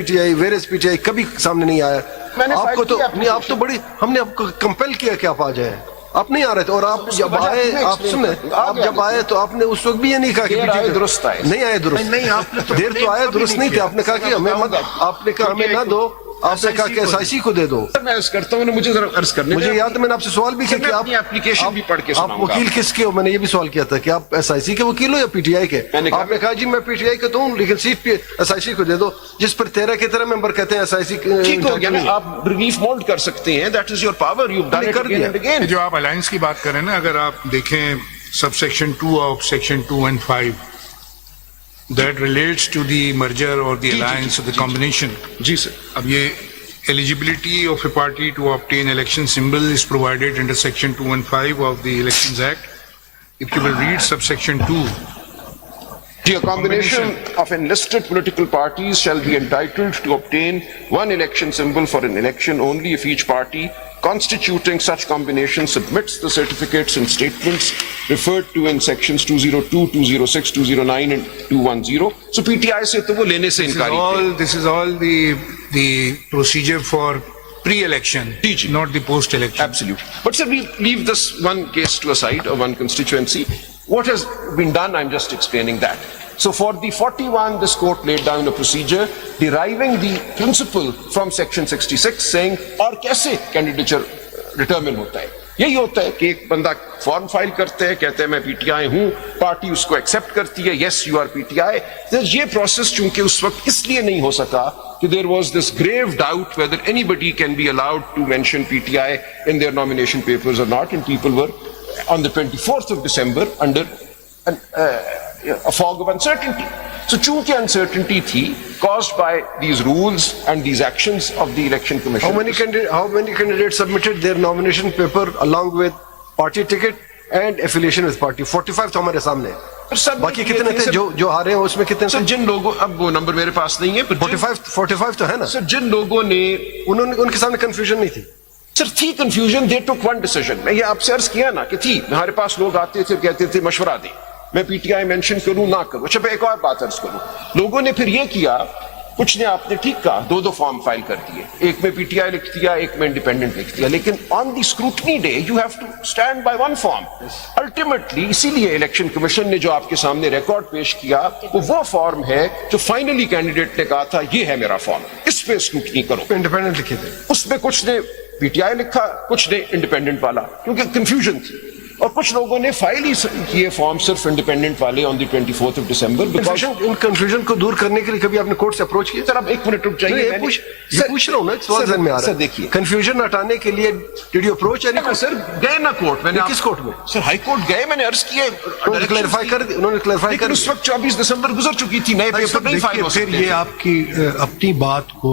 PTI कभी सामने नहीं आया. मैंने आपको फाइल तो किया आप तो बड़ी हमने आपको कंपेल किया कि आप आ जाए. आप नहीं आ रहे थे और आप जब वजह आए आपने आप explain सुने कर दी. आ आप गया जब आए तो आपने उस वक्त भी ये नहीं कहा कि देर आए PTI दुरुस्त आए. नहीं आए दुरुस्त नहीं, आपने तो देर तो आए कभी दुरुस्त नहीं नहीं थे. किया. आपने कहा कि हमें मत, आपने कहा हमें ना दो. आपने कहा कि SIC को दे दो. मैं अर्ज करता हूँ. मुझे जरा अर्ज करने मुझे दें. याद है मैंने आपसे सवाल भी किया मैं कि अपनी application भी पढ़ के आप सुनाऊंगा. वकील किसके हो. मैंने ये भी सवाल किया था कि आप SIC के वकील हो या PTI के. मैंने कहा- आपने कहा जी मैं PTI का तो हूँ लेकिन सीट पे SIC को दे दो. जिस पर 13 के 13 मेंबर कहते हैं SIC ठीक हो गया ना. आप रिलीफ मोल्ड कर सकते हैं. That is your power. You done it कर अगेन दिया. And again. जो आप अलायंस की बात कर रहे हैं ना, अगर आप देखें subsection 2 of section 2 and 5 that relates to the merger or the alliance or the combination. जी सर. अब ये eligibility of a party to obtain election symbol is provided under section 2 and 5 of the Elections Act. If you will read subsection 2, A combination of enlisted political parties shall be entitled to obtain one election symbol for an election only if each party constituting such combination submits the certificates and statements referred to in sections 202, 206, 209 and 210. So PTI से तो वो लेने से इनकारी थे. this is all the procedure for pre-election, ji. not the post-election. Absolutely. But sir, we leave this one case to a side or one constituency. What has been done, I'm just explaining that. So for the 41, this court laid down a procedure deriving the principle from section 66 saying और कैसे candidature determine होता है. यही होता है कि एक बंदा फॉर्म फाइल करते हैं, कहते हैं मैं PTI हूं, पार्टी उसको एक्सेप्ट करती है, yes you are PTI. ये प्रोसेस चूंकि उस वक्त इसलिए नहीं हो सका कि there was this grave doubt whether anybody can be allowed to mention PTI in their nomination papers or not, and people were on the 24th of December under a fog of uncertainty. So chunki uncertainty thi caused by these rules and these actions of the election commission. how many candidates submitted their nomination paper along with party ticket and affiliation with party? 45 तो हमारे सामने है. बाकी कितने थे जो हारे हैं उसमें कितने सर थे? जिन लोगों, अब वो नंबर मेरे पास नहीं है, पर 45 तो है ना. सर जिन लोगों ने, उनके सामने कंफ्यूजन नहीं थी. सर थी कंफ्यूजन. दे टुक वन डिसीजन. मैं ये आपसे अर्ज किया ना कि थी, हमारे पास लोग आते थे कहते थे मशवरा दें, मैं PTI मेंशन करूं ना करूं. अच्छा मैं एक और बात अर्ज करूं. लोगों ने फिर ये किया, कुछ ने आपने ठीक कहा, 2 फॉर्म फाइल कर दिए, एक में PTI लिख दिया, एक में इंडिपेंडेंट लिख दिया, लेकिन on the scrutiny day you have to stand by one form. Ultimately इसीलिए इलेक्शन कमीशन ने जो आपके सामने रिकॉर्ड पेश किया वो फॉर्म है जो फाइनली कैंडिडेट ने कहा था ये है मेरा फॉर्म, इस पे स्क्रूटनी करो. इंडिपेंडेंट लिखे थे. उसमें कुछ ने PTI लिखा, कुछ ने इंडिपेंडेंट वाला, क्योंकि कंफ्यूजन थी. और कुछ लोगों ने फाइल ही किए फॉर्म सिर्फ इंडिपेंडेंट वाले on the 24th of December. In confusion को दूर करने के लिए कभी आपने कोर्ट से अप्रोच किया? सर आप एक मिनट रुक जाइए, ये पूछ रहा हूँ ना, सवाल ज़हन में आ रहा है। सर देखिए, कंफ्यूजन हटाने के लिए did you approach any court? Sir गए ना कोर्ट, मैंने किस कोर्ट में? सर हाई कोर्ट गए, मैंने अर्ज किए, उन्होंने क्लैरिफाई कर उस वक्त 24 दिसंबर गुजर चुकी थी, नए पेपर नहीं फाइल हो फिर सकते ये आपकी अपनी बात को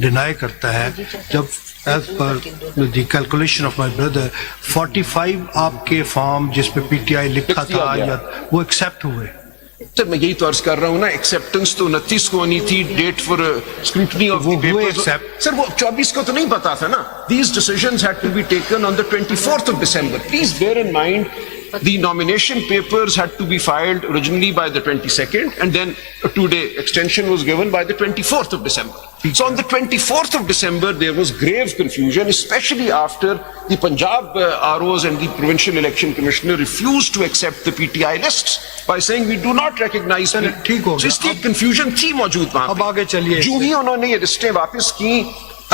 डिनाई करता है जब as per the calculation of my brother 45 आपके फॉर्म जिसपे पीटीआई लिखा था या वो एक्सेप्ट हुए। सर मैं यही तो अर्ज कर रहा हूँ ना, एक्सेप्टेंस तो 29 को होनी थी, date for scrutiny of the papers. Sir वो 24 को तो नहीं पता था ना। These decisions had to be taken on the 24th of December. Please bear in mind the nomination papers had to be filed originally by the 22nd and then a 2-day extension was given by the 24th of December. So on the 24th of December there was grave confusion, especially after the Punjab ROs and the Provincial Election Commissioner refused to accept the PTI lists by saying we do not recognize people. ठीक हो गया। इसकी confusion थी मौजूद वहां पे। अब आगे चलिए। जो ही उन्होंने ये लिस्टें वापस की,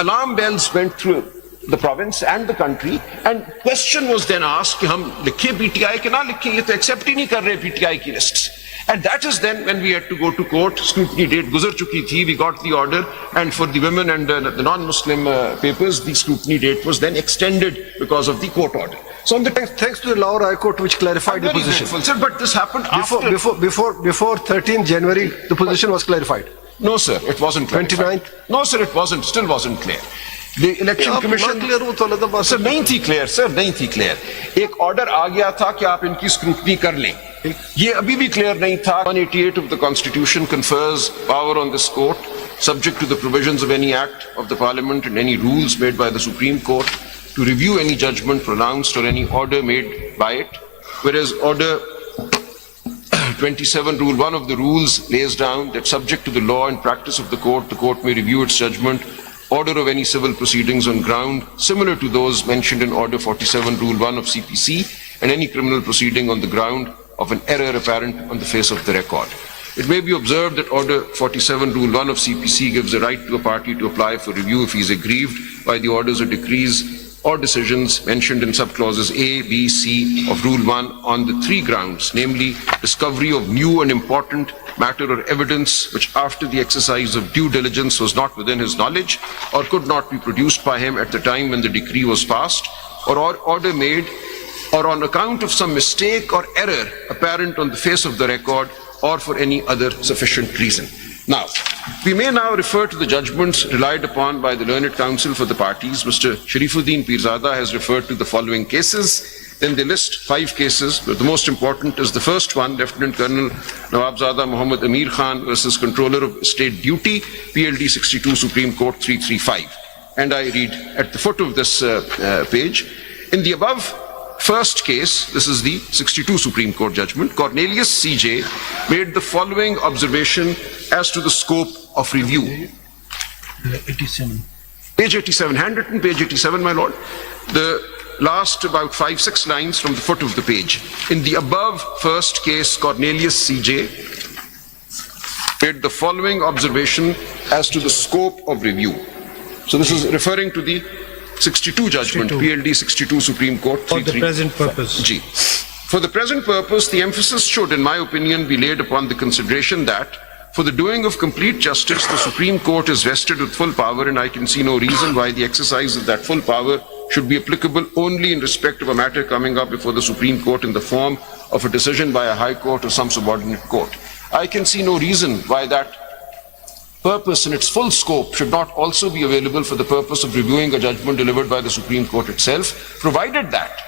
alarm bells went through the province and the country and question was then asked कि हम लिखे PTI के ना लिखे, ये तो accept ही नहीं कर रहे PTI की lists. And that is then when we had to go to court. Scrutiny date guzar chuki thi, we got the order, and for the women and the non-Muslim papers, the scrutiny date was then extended because of the court order. So on the thanks to the Lahore High Court which clarified the position. Grateful, sir, but this happened before 13th January, the position was clarified. No, sir, it wasn't clarified. 29th? No, sir, it wasn't. Still wasn't clear. The election commission clear हो तो अलग बात। Sir नहीं थी clear, sir नहीं थी clear. एक order आ गया था कि आप इनकी स्क्रूटनी कर लें, ये अभी भी क्लियर नहीं था। 188 of the Constitution confers power on this court, subject to the provisions of any act of the Parliament and any rules made by the Supreme Court, to review any judgment pronounced or any order made by it. Whereas Order 27, Rule 1 of the rules lays down that subject to the law and practice of the court may review its judgment, order of any civil proceedings on ground similar to those mentioned in Order 47, Rule 1 of CPC, and any criminal proceeding on the ground of an error apparent on the face of the record. It may be observed that Order 47, Rule 1 of CPC gives a right to a party to apply for review if he is aggrieved by the orders or decrees or decisions mentioned in subclauses A, B, C of Rule 1 on the 3 grounds, namely discovery of new and important matter or evidence which after the exercise of due diligence was not within his knowledge or could not be produced by him at the time when the decree was passed, or order made or on account of some mistake or error apparent on the face of the record or for any other sufficient reason. Now, we may now refer to the judgments relied upon by the Learned Counsel for the parties. Mr. Sharifuddin Pirzada has referred to the following cases. Then they list 5 cases, but the most important is the first one, Lieutenant Colonel Nawabzada Muhammad Amir Khan versus Controller of State Duty, PLD 62, Supreme Court 335. And I read at the foot of this page, in the above first case, this is the 62 Supreme Court judgment, Cornelius CJ made the following observation as to the scope of review. 87. Page 87, handwritten, page 87, my lord. The last about 5-6 lines from the foot of the page. In the above first case, Cornelius CJ made the following observation as to the scope of review. So this is referring to the 62 judgment, 62. PLD 62 Supreme Court. For the present purpose. G. For the present purpose, the emphasis should, in my opinion, be laid upon the consideration that for the doing of complete justice, the Supreme Court is vested with full power, and I can see no reason why the exercise of that full power should be applicable only in respect of a matter coming up before the Supreme Court in the form of a decision by a High Court or some subordinate court. I can see no reason why that purpose in its full scope should not also be available for the purpose of reviewing a judgment delivered by the Supreme Court itself, provided that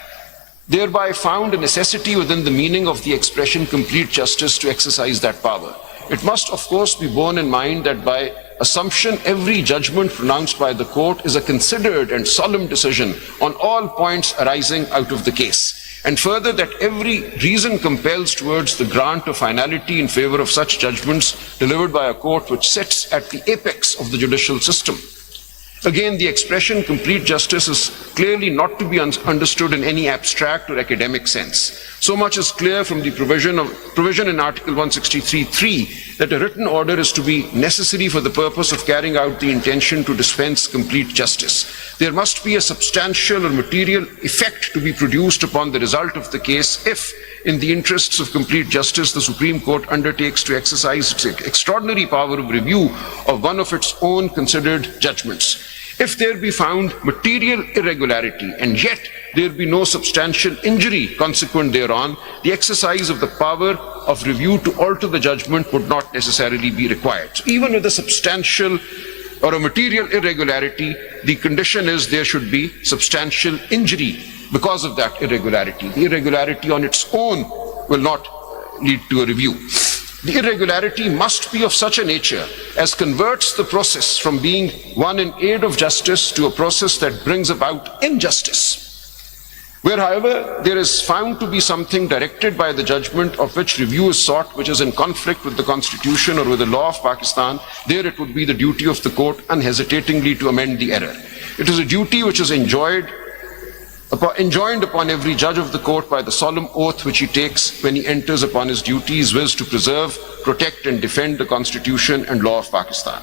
thereby found a necessity within the meaning of the expression complete justice to exercise that power. It must, of course, be borne in mind that by assumption, every judgment pronounced by the court is a considered and solemn decision on all points arising out of the case. And further, that every reason compels towards the grant of finality in favor of such judgments delivered by a court which sits at the apex of the judicial system. Again, the expression complete justice is clearly not to be understood in any abstract or academic sense. So much is clear from the provision in Article 163(3) that a written order is to be necessary for the purpose of carrying out the intention to dispense complete justice. There must be a substantial or material effect to be produced upon the result of the case if, in the interests of complete justice, the Supreme Court undertakes to exercise its extraordinary power of review of one of its own considered judgments. If there be found material irregularity and yet there be no substantial injury consequent thereon, the exercise of the power of review to alter the judgment would not necessarily be required. So even with a substantial or a material irregularity, the condition is there should be substantial injury because of that irregularity. The irregularity on its own will not lead to a review. The irregularity must be of such a nature as converts the process from being one in aid of justice to a process that brings about injustice. Where, however, there is found to be something directed by the judgment of which review is sought, which is in conflict with the Constitution or with the law of Pakistan, there it would be the duty of the court unhesitatingly to amend the error. It is a duty which is enjoined upon every judge of the court by the solemn oath which he takes when he enters upon his duties, viz. To preserve, protect and defend the Constitution and law of Pakistan.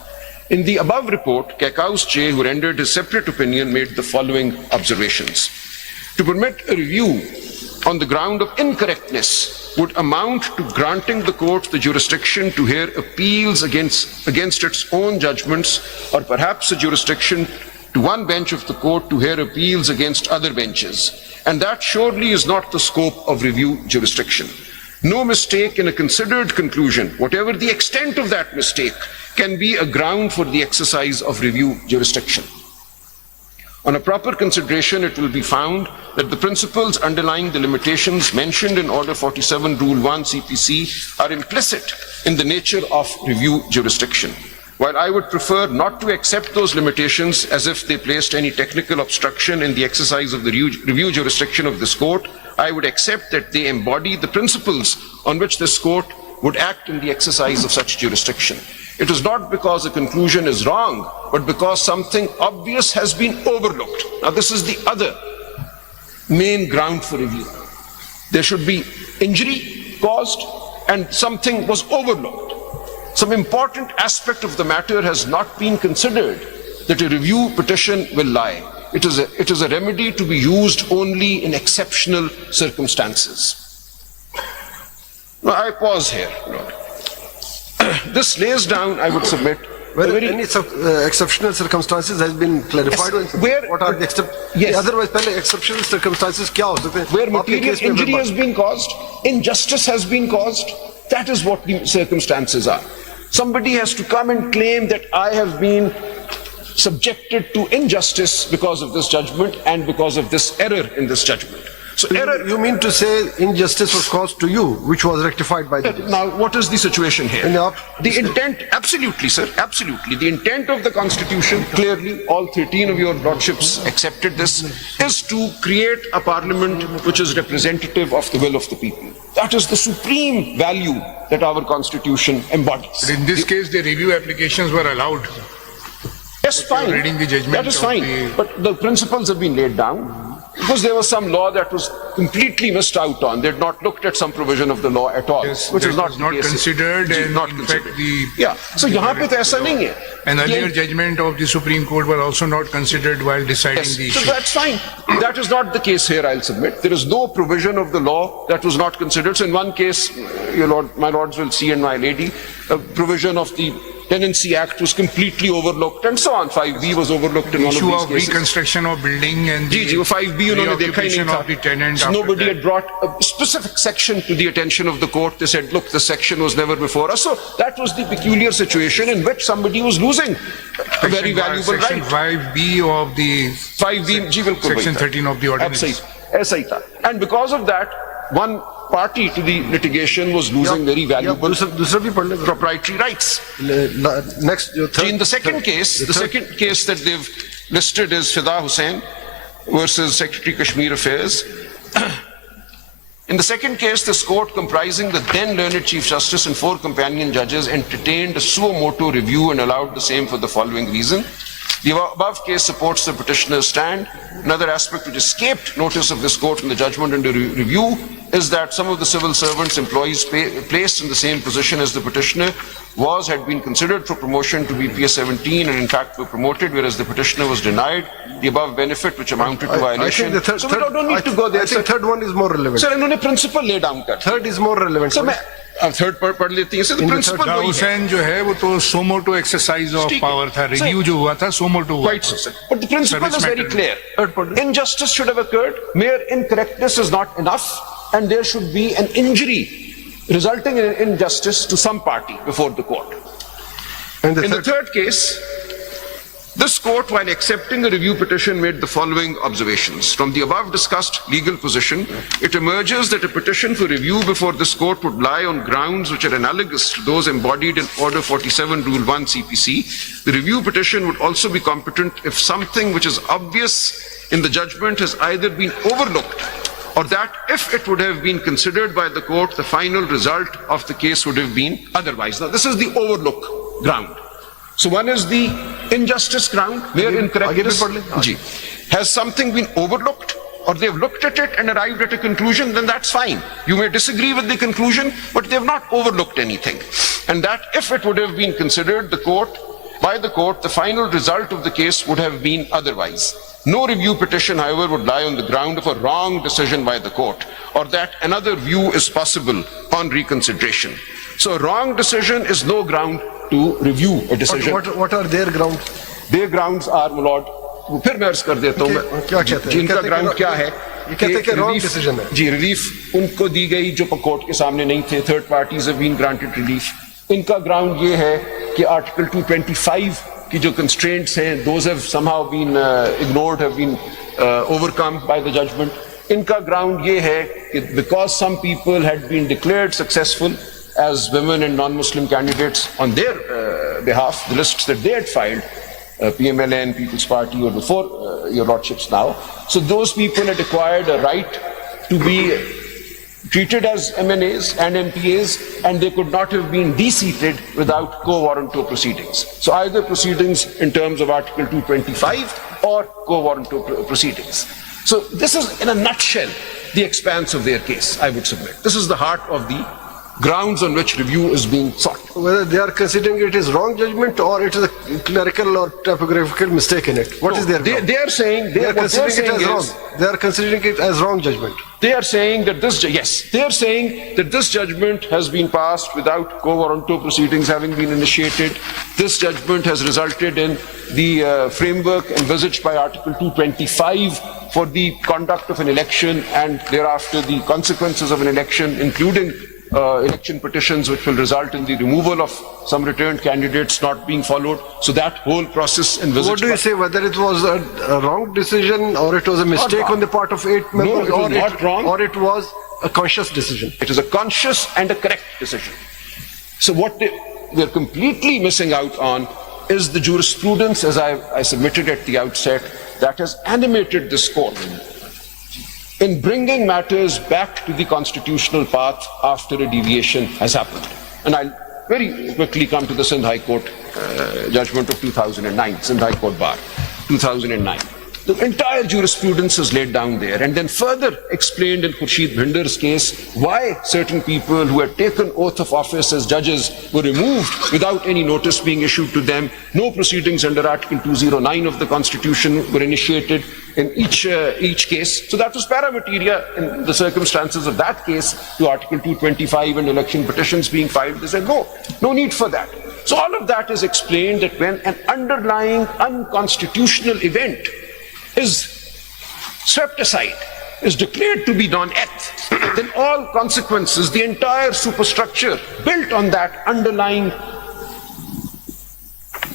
In the above report, Kekaus J, who rendered his separate opinion, made the following observations. To permit a review on the ground of incorrectness would amount to granting the court the jurisdiction to hear appeals against its own judgments, or perhaps a jurisdiction to one bench of the court to hear appeals against other benches, and that surely is not the scope of review jurisdiction. No mistake in a considered conclusion, whatever the extent of that mistake, can be a ground for the exercise of review jurisdiction. On a proper consideration, it will be found that the principles underlying the limitations mentioned in Order 47, Rule 1 CPC are implicit in the nature of review jurisdiction. While I would prefer not to accept those limitations as if they placed any technical obstruction in the exercise of the review jurisdiction of this court, I would accept that they embody the principles on which this court would act in the exercise of such jurisdiction. It is not because a conclusion is wrong, but because something obvious has been overlooked. Now, this is the other main ground for review. There should be injury caused and something was overlooked. Some important aspect of the matter has not been considered that a review petition will lie. It is a remedy to be used only in exceptional circumstances. Now, I pause here, Lord. This lays down, I would submit, whether any exceptional circumstances has been clarified. Yes, what are the yes. Otherwise, exceptional circumstances kya ho sakte hain? Where material injury has been caused, injustice has been caused, that is what the circumstances are. Somebody has to come and claim that I have been subjected to injustice because of this judgment and because of this error in this judgment. So error. You mean to say injustice was caused to you, which was rectified by the judge? Now, what is the situation here? The intent, absolutely, sir, absolutely. The intent of the Constitution, clearly, all 13 of your lordships accepted this, is to create a parliament which is representative of the will of the people. That is the supreme value that our Constitution embodies. But in this case, the review applications were allowed. Yes, fine. Reading the judgment. That is fine. But the principles have been laid down. Because there was some law that was completely missed out on. They had not looked at some provision of the law at all. Yes, which is not considered, and not in considered. fact the... Yeah, so यहाँ पे तो ऐसा नहीं है. An earlier judgment of the Supreme Court were also not considered while deciding the issue. So that's fine. That is not the case here, I'll submit. There is no provision of the law that was not considered. So in one case, my lords will see, and my lady, a provision of the Tenancy Act was completely overlooked, and so on. 5B was overlooked in one of these cases. Issue of reconstruction of building and the 5B reoccupation of the tenant. So nobody had brought a specific section to the attention of the court. They said, look, this section was never before us. So that was the peculiar situation in which somebody was losing a very valuable right. Section 5B of the 5B, Section 13 of the ordinance. And because of that, one party to the litigation was losing very valuable proprietary rights. Next, In the second case, the second case that they've listed is Fida Hussain versus Secretary Kashmir Affairs. In the second case, this court, comprising the then learned Chief Justice and 4 companion judges, entertained a suo motu review and allowed the same for the following reason. The above case supports the petitioner's stand. Another aspect which escaped notice of this court in the judgment under review is that some of the civil servants, employees placed in the same position as the petitioner had been considered for promotion to BPS 17 and in fact were promoted, whereas the petitioner was denied the above benefit which amounted to violation. I think so we don't need to go there. I think third one is more relevant. Sir, इन्होंने principle lay down कर. Third is more relevant. So मैं third पढ़ लेती हैं. So the principle वही है. हुसैन जो है वो तो सोमोटो एक्सरसाइज ऑफ पावर था, रिव्यू जो हुआ था सोमोटो हुआ. Quite so, sir. But the principle is very clear. Injustice should have occurred. Mere incorrectness is not enough, and there should be an injury resulting in injustice to some party before the court. In the third case, this court, while accepting a review petition, made the following observations. From the above discussed legal position, it emerges that a petition for review before this court would lie on grounds which are analogous to those embodied in Order 47, Rule 1 CPC. The review petition would also be competent if something which is obvious in the judgment has either been overlooked or that if it would have been considered by the court, the final result of the case would have been otherwise. Now, this is the overlook ground. So one is the injustice ground, mere incorrectness. Has something been overlooked, or they've looked at it and arrived at a conclusion, then that's fine. You may disagree with the conclusion, but they've not overlooked anything. And that if it would have been considered by the court, the final result of the case would have been otherwise. No review petition, however, would lie on the ground of a wrong decision by the court, or that another view is possible on reconsideration. So a wrong decision is no ground to review a decision. What are their grounds? Their grounds are, my lord, फिर मैं अर्ज कर देता हूँ जिनका ground क्या है जी relief उनको दी गई जो कोर्ट के सामने नहीं थे third parties have been granted relief इनका ग्राउंड ये है कि आर्टिकल 225 की जो कंस्ट्रेंट्स हैं those have somehow been ignored have been overcome by the judgment इनका ग्राउंड ये है कि because some people had been declared successful as women and non-Muslim candidates on their behalf, the lists that they had filed, PMLN, People's Party, or before your lordships now. So those people had acquired a right to be treated as MNAs and MPAs, and they could not have been de-seated without quo warranto proceedings. So either proceedings in terms of Article 225 or quo warranto proceedings. So this is, in a nutshell, the expanse of their case, I would submit. This is the heart of the grounds on which review is being sought. Whether they are considering it is wrong judgment or it is a clerical or typographical mistake in it. What is their ground? They are saying they are considering it as wrong. They are considering it as wrong judgment. They are saying that they are saying that this judgment has been passed without quo warranto proceedings having been initiated. This judgment has resulted in the framework envisaged by Article 225 for the conduct of an election and thereafter the consequences of an election, including election petitions which will result in the removal of some returned candidates not being followed. So that whole process envisaged. What do you say, whether it was a wrong decision or it was a mistake on the part of 8 members or it was a conscious decision? It is a conscious and a correct decision. So what we're completely missing out on is the jurisprudence, as I submitted at the outset, that has animated this court in bringing matters back to the constitutional path after a deviation has happened. And I'll very quickly come to the Sindh High Court judgment of 2009, Sindh High Court Bar, 2009. The entire jurisprudence is laid down there and then further explained in Khurshid Bhinder's case why certain people who had taken oath of office as judges were removed without any notice being issued to them. No proceedings under Article 209 of the Constitution were initiated in each case. So that was paramateria in the circumstances of that case to Article 225 and election petitions being filed. They said no need for that. So all of that is explained that when an underlying unconstitutional event is swept aside, is declared to be non-eth, then all consequences, the entire superstructure built on that underlying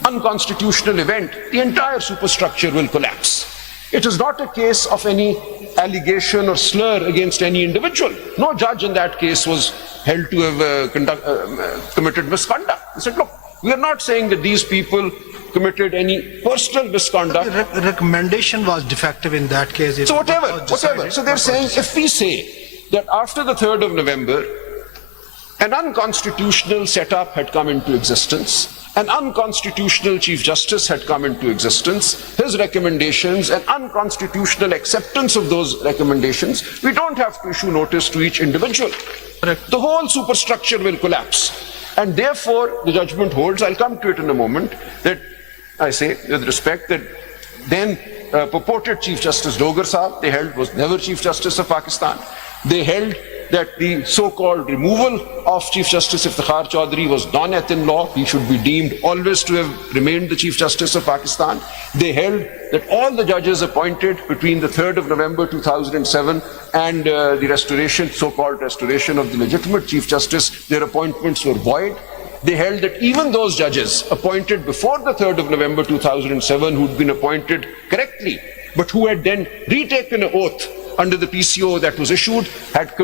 unconstitutional event, the entire superstructure will collapse. It is not a case of any allegation or slur against any individual. No judge in that case was held to have committed misconduct. He said, look, we are not saying that these people committed any personal misconduct. The recommendation was defective in that case. So whatever. So they're saying if we say that after the 3rd of November, an unconstitutional setup had come into existence, an unconstitutional Chief Justice had come into existence, his recommendations and unconstitutional acceptance of those recommendations, we don't have to issue notice to each individual. The whole superstructure will collapse. And therefore, the judgment holds, I'll come to it in a moment, that I say with respect that then purported Chief Justice Dogar Saab, they held, was never Chief Justice of Pakistan. They held that the so-called removal of Chief Justice Iftikhar Chaudhry was non-ethin law. He should be deemed always to have remained the Chief Justice of Pakistan. They held that all the judges appointed between the 3rd of November 2007 and the restoration, so-called restoration of the legitimate Chief Justice, their appointments were void. They held that even those judges appointed before the 3rd of November 2007 who'd been appointed correctly, but who had then retaken an oath under the PCO that was issued, had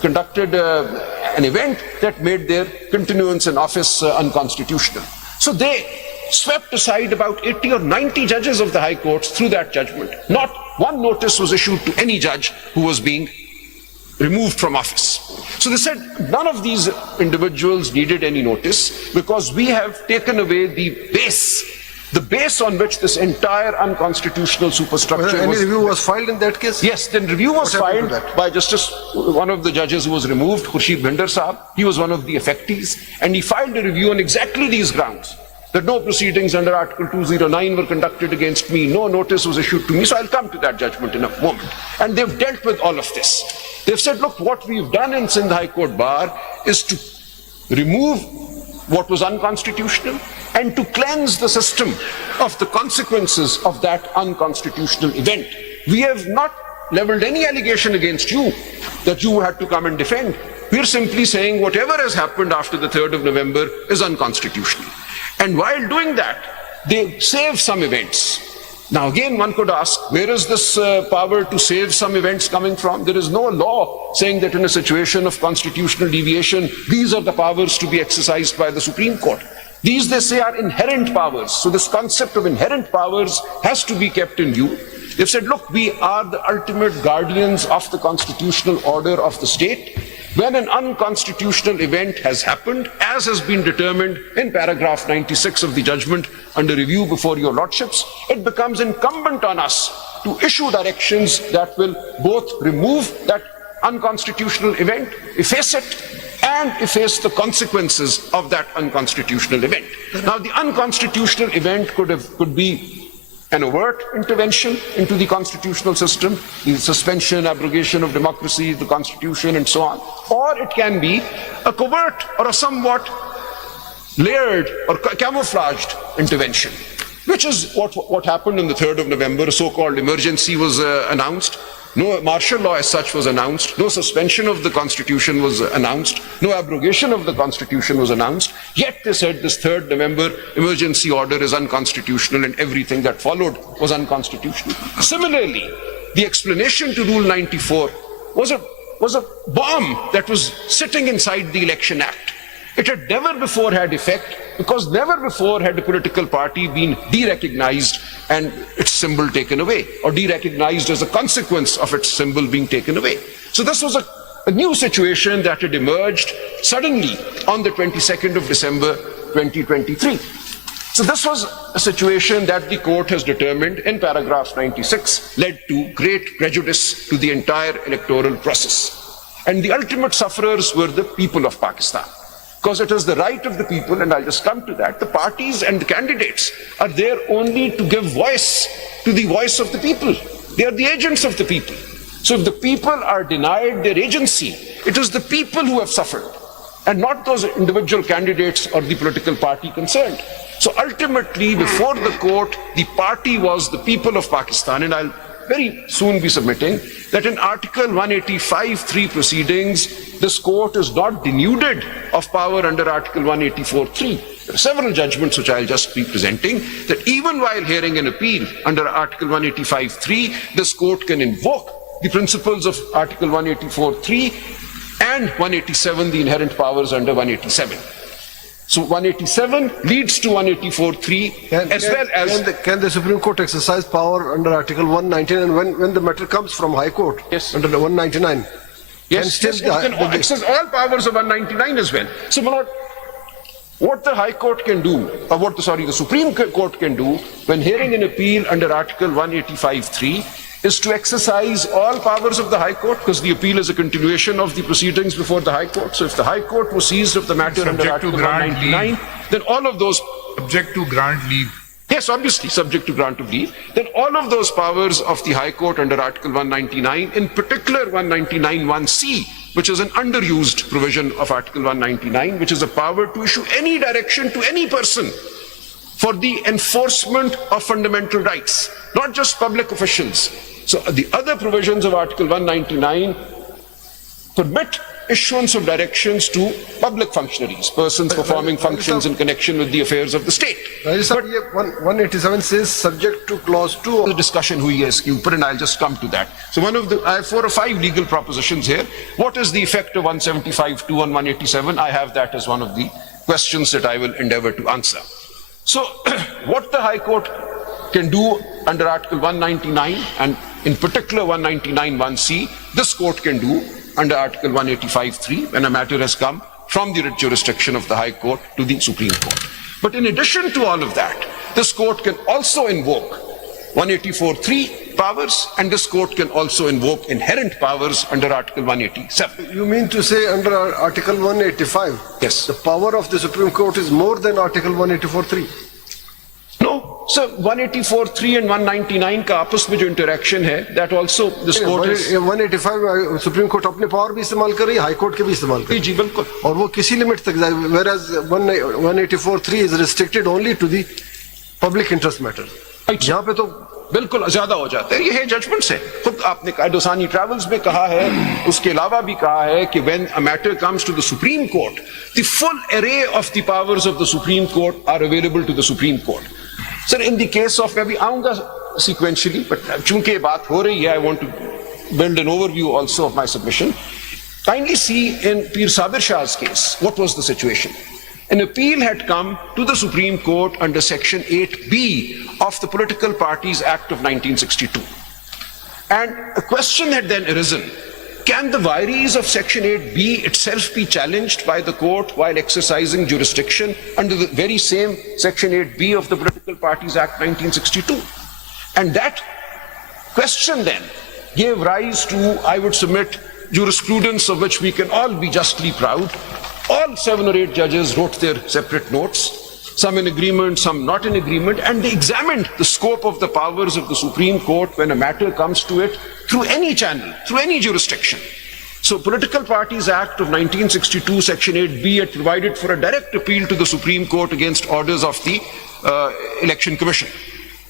conducted an event that made their continuance in office unconstitutional. So they swept aside about 80 or 90 judges of the High Courts through that judgment. Not one notice was issued to any judge who was being removed from office. So they said none of these individuals needed any notice because we have taken away the base on which this entire unconstitutional superstructure Any was. review was filed in that case? Yes, then review was filed by Justice, one of the judges who was removed, Khurshid Bhinder Saab. He was one of the effectees, and he filed a review on exactly these grounds. That no proceedings under Article 209 were conducted against me, no notice was issued to me, so I'll come to that judgment in a moment. And they've dealt with all of this. They've said, look, what we've done in Sindh High Court Bar is to remove what was unconstitutional and to cleanse the system of the consequences of that unconstitutional event. We have not leveled any allegation against you that you had to come and defend. We're simply saying whatever has happened after the 3rd of November is unconstitutional. And while doing that, they save some events. Now again, one could ask, where is this power to save some events coming from? There is no law saying that in a situation of constitutional deviation, these are the powers to be exercised by the Supreme Court. These, they say, are inherent powers. So this concept of inherent powers has to be kept in view. They've said, look, we are the ultimate guardians of the constitutional order of the state. When an unconstitutional event has happened, as has been determined in paragraph 96 of the judgment under review before your lordships, it becomes incumbent on us to issue directions that will both remove that unconstitutional event, efface it, and efface the consequences of that unconstitutional event. Now, the unconstitutional event could be an overt intervention into the constitutional system, the suspension, abrogation of democracy, the constitution, and so on. Or it can be a covert or a somewhat layered or camouflaged intervention, which is what happened on the 3rd of November. A so-called emergency was announced. No martial law as such was announced. No suspension of the constitution was announced. No abrogation of the constitution was announced. Yet they said this 3rd November emergency order is unconstitutional and everything that followed was unconstitutional. Similarly, the explanation to Rule 94 was a bomb that was sitting inside the Election Act. It had never before had effect because never before had a political party been de-recognized and its symbol taken away, or de-recognized as a consequence of its symbol being taken away. So this was a new situation that had emerged suddenly on the 22nd of December 2023. So this was a situation that the court has determined in paragraph 96 led to great prejudice to the entire electoral process. And the ultimate sufferers were the people of Pakistan. Because it is the right of the people, and I'll just come to that, the parties and the candidates are there only to give voice to the voice of the people. They are the agents of the people. So if the people are denied their agency, it is the people who have suffered, and not those individual candidates or the political party concerned. So ultimately, before the court, the party was the people of Pakistan, and I'll very soon be submitting that in Article 185(3) proceedings, this court is not denuded of power under Article 184(3). There are several judgments which I'll just be presenting that even while hearing an appeal under Article 185(3), this court can invoke the principles of Article 184(3) and 187, the inherent powers under 187. So 187 leads to 184(3) as well as... Can the Supreme Court exercise power under Article 199 when the matter comes from High Court? Yes. Under the 199? Yes, it can access all powers of 199 as well. So, my lord, What the High Court can do, or the Supreme Court can do when hearing an appeal under Article 185(3) is to exercise all powers of the High Court, because the appeal is a continuation of the proceedings before the High Court. So if the High Court was seized of the matter under Article 199, then all of those... Subject to grant leave. Yes, obviously, subject to grant of leave. Then all of those powers of the High Court under Article 199, in particular 199(1)(c), which is an underused provision of Article 199, which is a power to issue any direction to any person for the enforcement of fundamental rights, not just public officials. So the other provisions of Article 199 permit issuance of directions to public functionaries, persons performing functions in connection with the affairs of the state. But 187 says subject to clause 2 of the discussion hui hai iske upar, and I'll just come to that. So I have 4 or 5 legal propositions here. What is the effect of 175(2) on 187? I have that as one of the questions that I will endeavor to answer. So what the High Court can do under Article 199, and in particular 199(1)(c), this court can do under Article 185(3) when a matter has come from the jurisdiction of the High Court to the Supreme Court. But in addition to all of that, this court can also invoke 184(3) powers, and this court can also invoke inherent powers under Article 187. You mean to say under Article 185? Yes. The power of the Supreme Court is more than Article 184(3? No. So 184(3) and 199 का आपस में जो interaction है, that also this court is... 185 Supreme Court अपने power भी इस्तेमाल कर रही है, High Court के भी इस्तेमाल कर रही है. जी बिल्कुल. और वो किसी लिमिट तक जाए, whereas 184(3) is restricted only to the public interest matter. यहाँ पे तो बिल्कुल ज्यादा हो जाता है. ये है जजमेंट्स है. खुद आपने कहा, डोसानी ट्रैवल्स में कहा है, उसके अलावा भी कहा है कि when a matter comes to the Supreme Court, the full array of the powers of the Supreme Court are available to the Supreme Court. Sir, in the case of, मैं भी आऊंगा sequentially, but चूंकि बात हो रही है, I want to build an overview also of my submission. Kindly see in Pir Sabir Shah's case, what was the situation? An appeal had come to the Supreme Court under Section 8B of the Political Parties Act of 1962. And a question had then arisen, can the vires of Section 8B itself be challenged by the court while exercising jurisdiction under the very same Section 8B of the Political Parties Act 1962? And that question then gave rise to, I would submit, jurisprudence of which we can all be justly proud. All 7 or 8 judges wrote their separate notes, some in agreement, some not in agreement, and they examined the scope of the powers of the Supreme Court when a matter comes to it through any channel, through any jurisdiction. So Political Parties Act of 1962, Section 8B had provided for a direct appeal to the Supreme Court against orders of the Election Commission,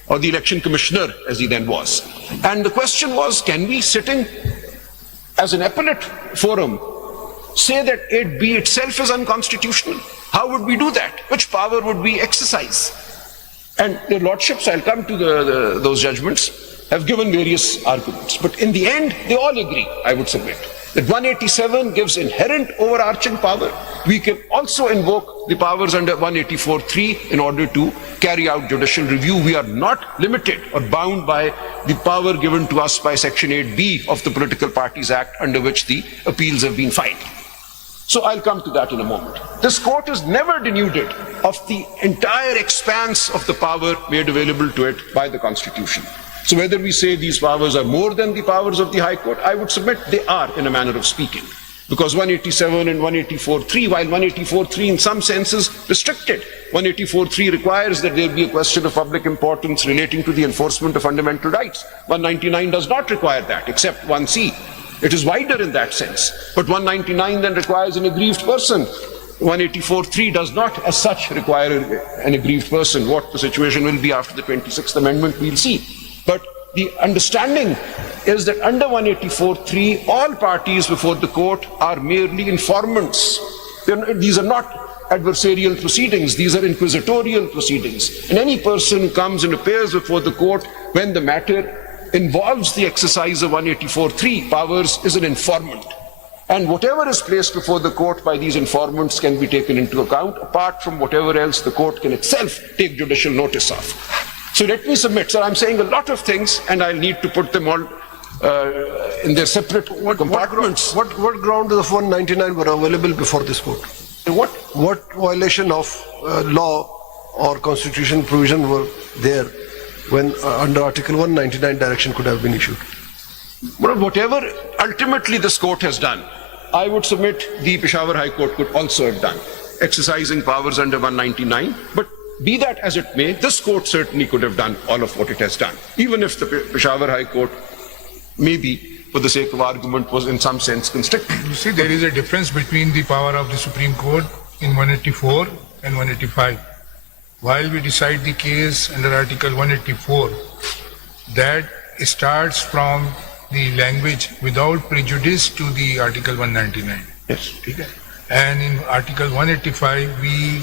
or the Election Commissioner as he then was. And the question was, can we, sitting as an appellate forum, say that 8B itself is unconstitutional? How would we do that? Which power would we exercise? And their lordships, I'll come to those judgments, have given various arguments. But in the end, they all agree, I would submit, that 187 gives inherent overarching power. We can also invoke the powers under 184(3) in order to carry out judicial review. We are not limited or bound by the power given to us by Section 8B of the Political Parties Act, under which the appeals have been filed. So I'll come to that in a moment. This court is never denuded of the entire expanse of the power made available to it by the Constitution. So whether we say these powers are more than the powers of the High Court, I would submit they are, in a manner of speaking. Because 187 and 184(3), while 184(3) in some senses restricted, 184(3) requires that there be a question of public importance relating to the enforcement of fundamental rights. 199 does not require that, except 1C. It is wider in that sense. But 199 then requires an aggrieved person. 184(3) does not as such require an aggrieved person. What the situation will be after the 26th Amendment, we'll see. But the understanding is that under 184(3), all parties before the court are merely informants. These are not adversarial proceedings, these are inquisitorial proceedings. And any person who comes and appears before the court when the matter involves the exercise of 184(3) powers is an informant. And whatever is placed before the court by these informants can be taken into account, apart from whatever else the court can itself take judicial notice of. So let me submit, sir, I'm saying a lot of things and I'll need to put them all in their separate compartments. What grounds of 199 were available before this court? What violation of law or constitution provision were there when under Article 199 direction could have been issued? Well, whatever ultimately this court has done, I would submit the Peshawar High Court could also have done, exercising powers under 199. But be that as it may, this court certainly could have done all of what it has done, even if the Peshawar High Court, maybe for the sake of argument, was in some sense constricted. You see, there is a difference between the power of the Supreme Court in 184 and 185. While we decide the case under Article 184, that starts from the language without prejudice to the Article 199. Yes. Okay? And in Article 185, we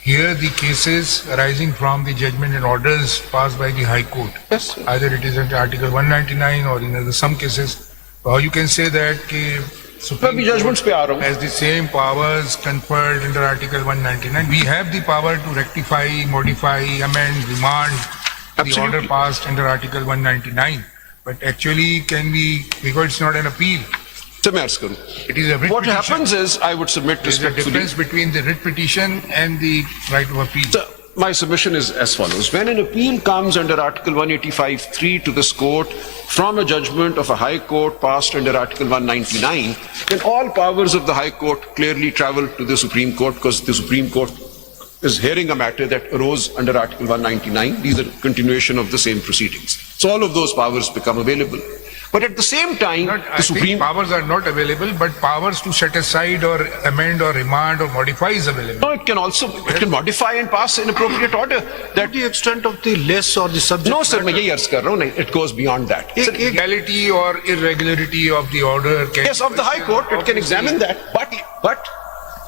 hear the cases arising from the judgment and orders passed by the High Court. Yes. Either it is under Article 199 or in some cases, or you can say that Supreme judgments pe aa raha hu. has the same powers conferred under Article 199. We have the power to rectify, modify, amend, remand the Absolutely. order passed under Article 199. But actually, because it's not an appeal, So मैं अर्ज करूं. it is a writ What petition. happens is, I would submit There is a respectfully. difference between the writ petition and the right of appeal. So, my submission is as follows. When an appeal comes under Article 185(3) to this court from a judgment of a High Court passed under Article 199, then all powers of the High Court clearly travel to the Supreme Court, because the Supreme Court is hearing a matter that arose under Article 199. These are continuation of the same proceedings. So all of those powers become available. But at the same time, I the think Supreme powers are not available, but powers to set aside or amend or remand or modify is available. No, it can modify and pass an appropriate order. To the extent of the less or the subject No, sir, मैं matter. यही अर्ज कर रहा हूँ. नहीं, it goes beyond that. Sir, Legality or irregularity of the order can yes, of the High Court, it can examine that.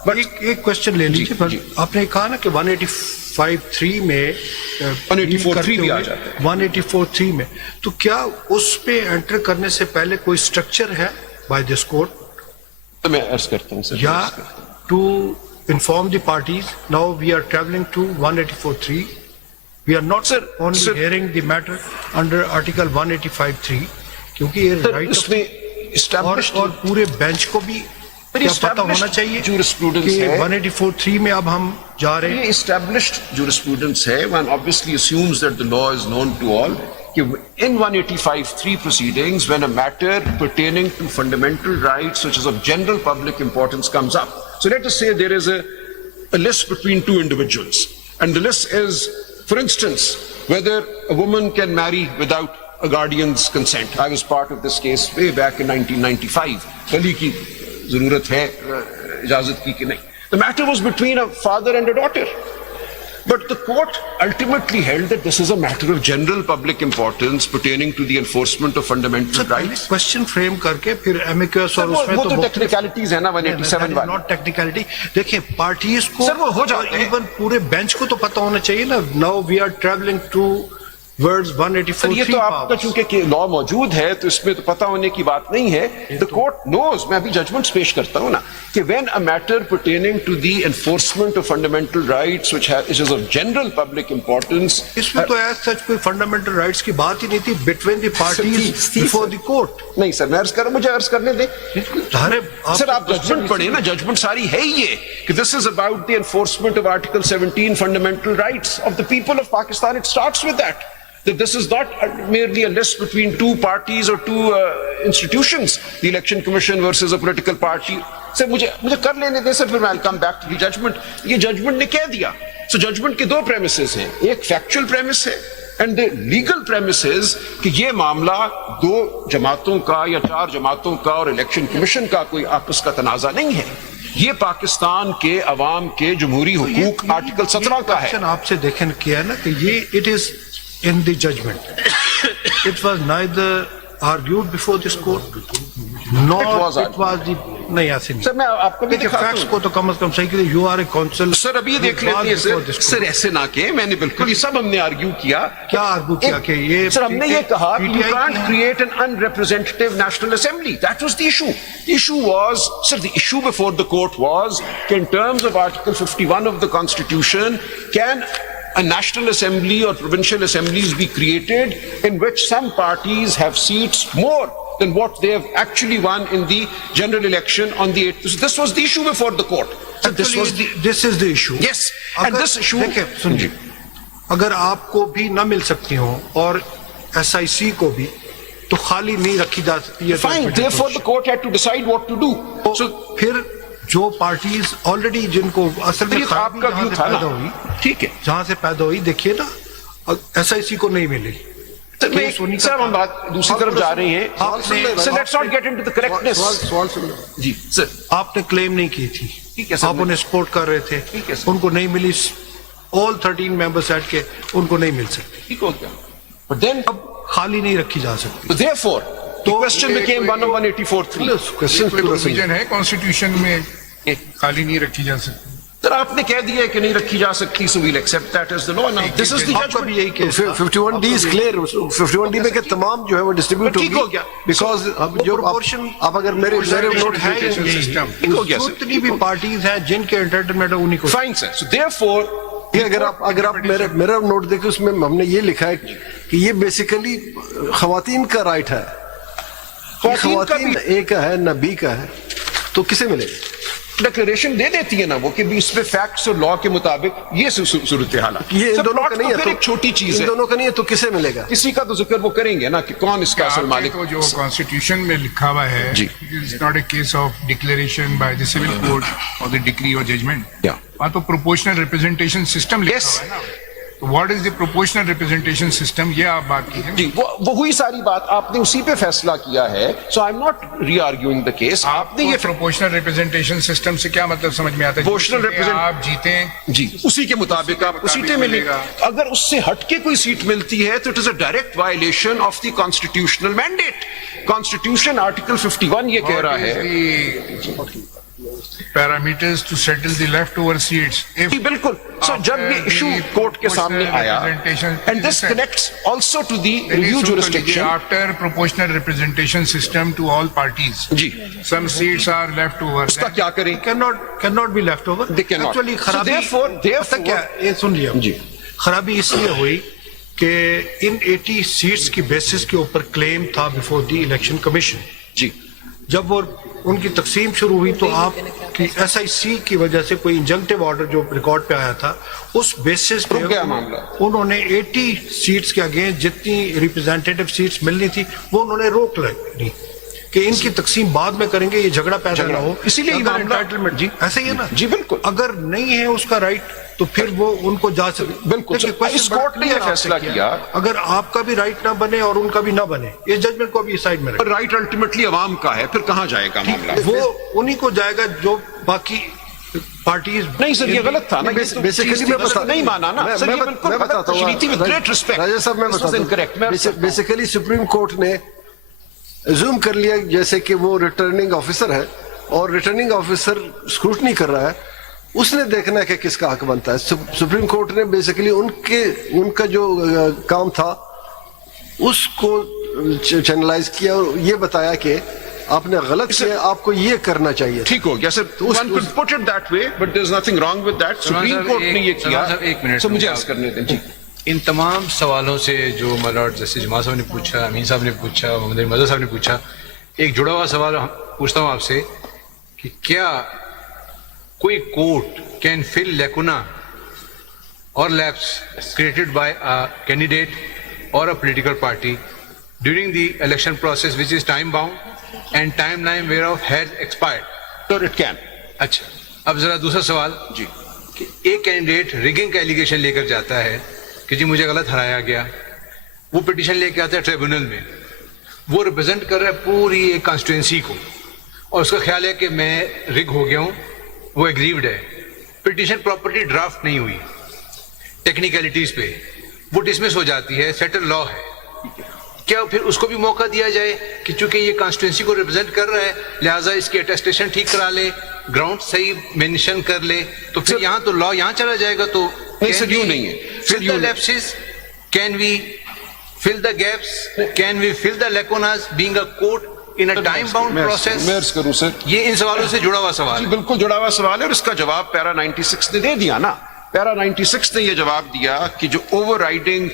But एक question ले लीजिए पर आपने कहा ना कि 185(3) में 184(3) भी आ जाता है. 184(3) में तो क्या उस पे एंटर करने से पहले कोई स्ट्रक्चर है बाय दिस कोर्ट तो मैं अर्ज करता हूँ सर. या to inform the parties now we are traveling to 184(3) we are not only sir. hearing the matter under article 185(3) क्योंकि ये सर, राइट इसमें established और पूरे बेंच को भी क्या पता होना चाहिए jurisprudence कि है. 184(3) में अब हम जा रहे ये हैं. established jurisprudence है. One obviously assumes that the law is known to all. कि in 185(3) proceedings, when a matter pertaining to fundamental rights, which is of general public importance, comes up. So let us say there is a list between two individuals, and the list is, for instance, whether a woman can marry without a guardian's consent. I was part of this case way back in 1995. वली की जरूरत है इजाजत की कि नहीं. The matter was between a father and a daughter. But the court ultimately held that this is a matter of general public importance pertaining to the enforcement of fundamental rights. Question frame करके फिर amicus और उसमें वो तो technicalities है ना 187 वाली. Not technicality. देखिए पार्टीज को सर, वो हो जाते हैं. इवन पूरे बेंच को तो पता होना चाहिए ना. Now we are travelling towards sir, ये 184(3) तो आपका चूंकि लॉ मौजूद है तो इसमें तो पता होने की बात नहीं है. The court knows. मैं अभी जजमेंट्स पेश करता हूं ना कि when a matter pertaining to the enforcement of fundamental rights which is of general public importance. इसमें तो ऐसा सच कोई फंडामेंटल राइट्स की बात ही नहीं थी between the parties before the court. नहीं सर, मैं अर्ज कर मुझे अर्ज करने दें. सर, आप जजमेंट पढ़े ना. जजमेंट सारी है ही ये कि this is about the enforcement of article 17 fundamental rights of the people of Pakistan. It starts with that. That this is not merely a list between two parties or two institutions, the election commission versus a political party. Sir मुझे कर लेने दें sir, फिर मैं I'll come back to the judgment. ये judgement ने कह दिया. So judgment के दो premises हैं. एक factual premise है and the legal premise is कि ये मामला दो जमातों का या चार जमातों का और इलेक्शन कमीशन का कोई आपस का तनाजा नहीं है. ये पाकिस्तान के अवाम के जमहूरी हुकूक आर्टिकल 17 का है. आपसे देखें किया है ना कि ये it is in the judgment. It was neither argued before this court, nor It was the नहीं ऐसे नहीं. सर, मैं आपको भी दिखाता फैक्ट्स हूं. को तो कम से कम सही कीजिए. You are a counsel. Sir, अभी देख लेते हैं सर. सर, ऐसे ना के मैंने बिल्कुल ये सब हमने आर्ग्यू किया. क्या आर्ग्यू किया कि ये सर, हमने ये कहा कि you PTI can't create an unrepresentative national assembly. That was the issue. The issue was, sir, the issue before the court was in terms of Article 51 of the Constitution, can a national assembly or provincial assemblies be created in which some parties have seats more than what they have actually won in the general election on the 8th. So this was the issue before the court. So this was the this is the issue. yes, and this issue. देखिए सुनिए, अगर आपको भी न मिल सकती हो और SIC को भी, तो खाली नहीं रखी जा सकती है. Fine. Therefore, the court had to decide what to do. So फिर जो पार्टीज ऑलरेडी जिनको असल में खराबी आपका जहाँ व्यू से था पैदा ना, हुई, ठीक है. जहाँ से पैदा हुई, देखिए ना, SIC को नहीं मिली. केस उन्हीं का सर हम बात दूसरी तरफ जा रहे हैं. आपने- So let's not get into the correctness. सवाल सुन लो. जी सर. आपने क्लेम नहीं की थी, ठीक है सर. आप उन्हें सपोर्ट कर रहे थे, ठीक है सर. उनको नहीं मिली. ऑल 13 मेंबर्स एड के उनको नहीं मिल सकती. ठीक हो गया. But then, अब खाली नहीं रखी जा सकती. so therefore, the question became 10184(3). Question कोई प्रोविजन है कॉन्स्टिट्यूशन में खाली नहीं रखी जा सकती? सर आपने कह दिया है कि नहीं रखी जा सकती, so we'll accept that as the law. Now this is the आपका भी judgment. यही केस था. 51D is clear. 51D में के तमाम जो है वो डिस्ट्रीब्यूट ठीक हो गया. बिकॉज अब जो proportion- आप अगर मेरे नोट है ही नहीं. सिस्टम ठीक हो गया सर. जितनी भी पार्टीज हैं जिनके एंटरटेनमेंट है उन्हीं को. Fine sir. So therefore, ये अगर आप मेरा नोट देखें उसमें हमने ये लिखा है कि ये बेसिकली खवातीन का राइट है. खवातीन का खवातीन ए का है ना बी का है, तो किसे मिलेगा? डिक्लेरेशन दे देती है ना वो कि भी इसमें फैक्ट्स और लॉ के मुताबिक ये सूरत हाल है. ये इन सर, दोनों plot का तो नहीं है. फिर एक छोटी चीज इन है. दोनों का नहीं है, तो किसे मिलेगा? किसी का तो जिक्र वो करेंगे ना कि कौन इसका असल आपके मालिक. तो जो कॉन्स्टिट्यूशन में लिखा हुआ है, जी. It's not a case of declaration by the civil court और द डिक्री और जजमेंट. Yeah. वहाँ तो प्रोपोर्शनल रिप्रेजेंटेशन सिस्टम लिखा Yes. हुआ है ना. तो what is the proportional representation system, ये आप बात की है. जी वो हुई सारी बात, आपने उसी पे फैसला किया है. सो आई एम नॉट री आर्ग्यूइंग द केस. आपने ये प्रोपोर्शनल रिप्रेजेंटेशन सिस्टम से क्या मतलब समझ में आता है? Proportional जो सीटें represent- आप जीते जी उसी के मुताबिक आपको सीटें मिलेगी. मिलेगा. अगर उससे हटके कोई सीट मिलती है तो it is a direct violation of the constitutional mandate. Constitution article 51 ये कह रहा है. Parameters to settle the leftover seats. जी बिल्कुल. सो जब ये इशू कोर्ट के सामने आया, and this connects also to the review jurisdiction. After proportional representation system to all parties, जी some seats are left over. उसका क्या करें? cannot be left over. They cannot. Actually, So खराबी therefore- पता क्या, ये सुन लिया जी. खराबी इसलिए हुई कि इन 80 सीट्स की बेसिस के ऊपर क्लेम था बिफोर द इलेक्शन कमीशन. जी जब वो उनकी तकसीम शुरू हुई तो आपकी SIC की वजह से कोई इंजंक्टिव ऑर्डर जो रिकॉर्ड पे आया था, उस बेसिस पे रुक गया मामला. उन्होंने 80 सीट्स के अगेंस्ट जितनी रिप्रेजेंटेटिव सीट्स मिलनी थी वो उन्होंने रोक ली कि इनकी तकसीम बाद में करेंगे, ये झगड़ा पैदा ना हो. इसीलिए ये अगर मामला- entitlement- जी ऐसा ही है ना. जी बिल्कुल. अगर नहीं है उसका राइट तो फिर वो उनको जा सकते. बिल्कुल. देखिए, इस question कोर्ट ने बड़ा ये clear फैसला आपसे किया. अगर आपका भी राइट ना बने और उनका भी ना बने, इस जजमेंट को अभी साइड में रखें. राइट अल्टीमेटली अवाम का है, फिर कहां जाएगा मामला? वो उन्हीं को जाएगा जो बाकी पार्टीज. नहीं सर ये गलत था ना. ये तो बेसिकली चीज़ मैं गलत बता नहीं माना ना सर. ये बिल्कुल मैं गलत बताता हूँ. तशरीह थी. With great respect. राजा साहब मैं This was बताता incorrect. मैं हूँ. बेसिकली सुप्रीम कोर्ट ने अज्यूम कर लिया जैसे कि वो रिटर्निंग ऑफिसर है और रिटर्निंग ऑफिसर स्क्रूटनी कर रहा है, उसने देखना है कि किसका हक बनता है. सुप्रीम कोर्ट ने बेसिकली उनका जो काम था उसको चैनलाइज किया और ये बताया कि आपने गलत किया, आपको ये करना चाहिए. ठीक हो गया sir. One could put it that way, but there's nothing wrong with that. Supreme court ने ये किया. एक मिनट सर मुझे अर्ज करने दें. जी इन तमाम सवालों से जो मलॉर्ड जस्टिस जमाल साहब ने पूछा, अमीन साहब ने पूछा, मोहम्मद मजहर साहब ने पूछा, एक जुड़ा हुआ सवाल पूछता हूं आपसे कि क्या कोई court can fill lacuna or lapse created by a candidate or a political party during the election process which is time bound and timeline whereof has expired? Sir it can. अच्छा, अब जरा दूसरा सवाल जी कि एक candidate rigging का allegation लेकर जाता है कि जी मुझे गलत हराया गया, वो पिटीशन लेके आता है ट्रिब्यूनल में, वो रिप्रेजेंट कर रहा है पूरी एक कॉन्स्टिट्यूंसी को और उसका ख्याल है कि मैं रिग हो गया हूं, वो एग्रीव्ड है, पिटीशन प्रॉपर्टी ड्राफ्ट नहीं हुई, टेक्निकलिटीज पे वो डिसमिस हो जाती है, सेटल लॉ है, क्या फिर उसको भी मौका दिया जाए कि चूंकि ये कॉन्स्टिट्यूंसी को रिप्रेजेंट कर रहा है लिहाजा इसकी अटेस्टेशन ठीक करा ले, ग्राउंड सही मेंशन कर ले, तो फिर यहाँ तो लॉ यहाँ चला जाएगा? तो नहीं सर यूं नहीं है. Sir fill the lapses, can we fill the gaps, can we fill the lacunas being a court in a time bound process? मैं अर्ज करूं सर. ये इन सवालों से जुड़ा हुआ सवाल जी है. बिल्कुल जुड़ा हुआ सवाल है और इसका जवाब पैरा 96 ने दे दिया ना. पैरा 96 ने यह जवाब दिया कि जो ओवरराइडिंग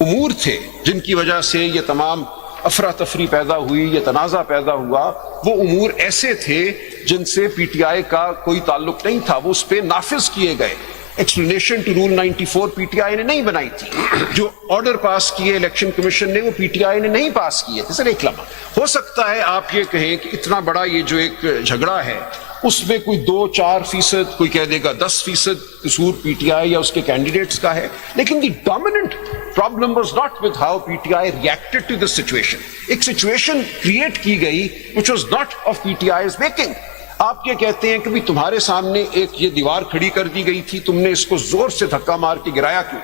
उमूर थे जिनकी वजह से ये तमाम अफरा तफरी पैदा हुई या तनाज़ा पैदा हुआ, वो उमूर ऐसे थे जिनसे पीटीआई का कोई ताल्लुक नहीं था, वो उस पर नाफिज किए गए। एक्सप्लेनेशन टू रूल 94 पीटीआई ने नहीं बनाई थी, जो ऑर्डर पास किए इलेक्शन कमीशन ने वो पीटीआई ने नहीं पास किए थे। सर एक लम्हा, हो सकता है आप ये कहें कि इतना बड़ा ये जो एक झगड़ा है उसमें कोई 2-4%, कोई कह देगा 10% कसूर पीटीआई या उसके कैंडिडेट्स का है, लेकिन the dominant problem was not with how PTI reacted to this situation. एक सिचुएशन क्रिएट की गई which was not of PTI's making. आप ये कहते हैं कि भी तुम्हारे सामने एक ये दीवार खड़ी कर दी गई थी, तुमने इसको जोर से धक्का मार के गिराया क्यों?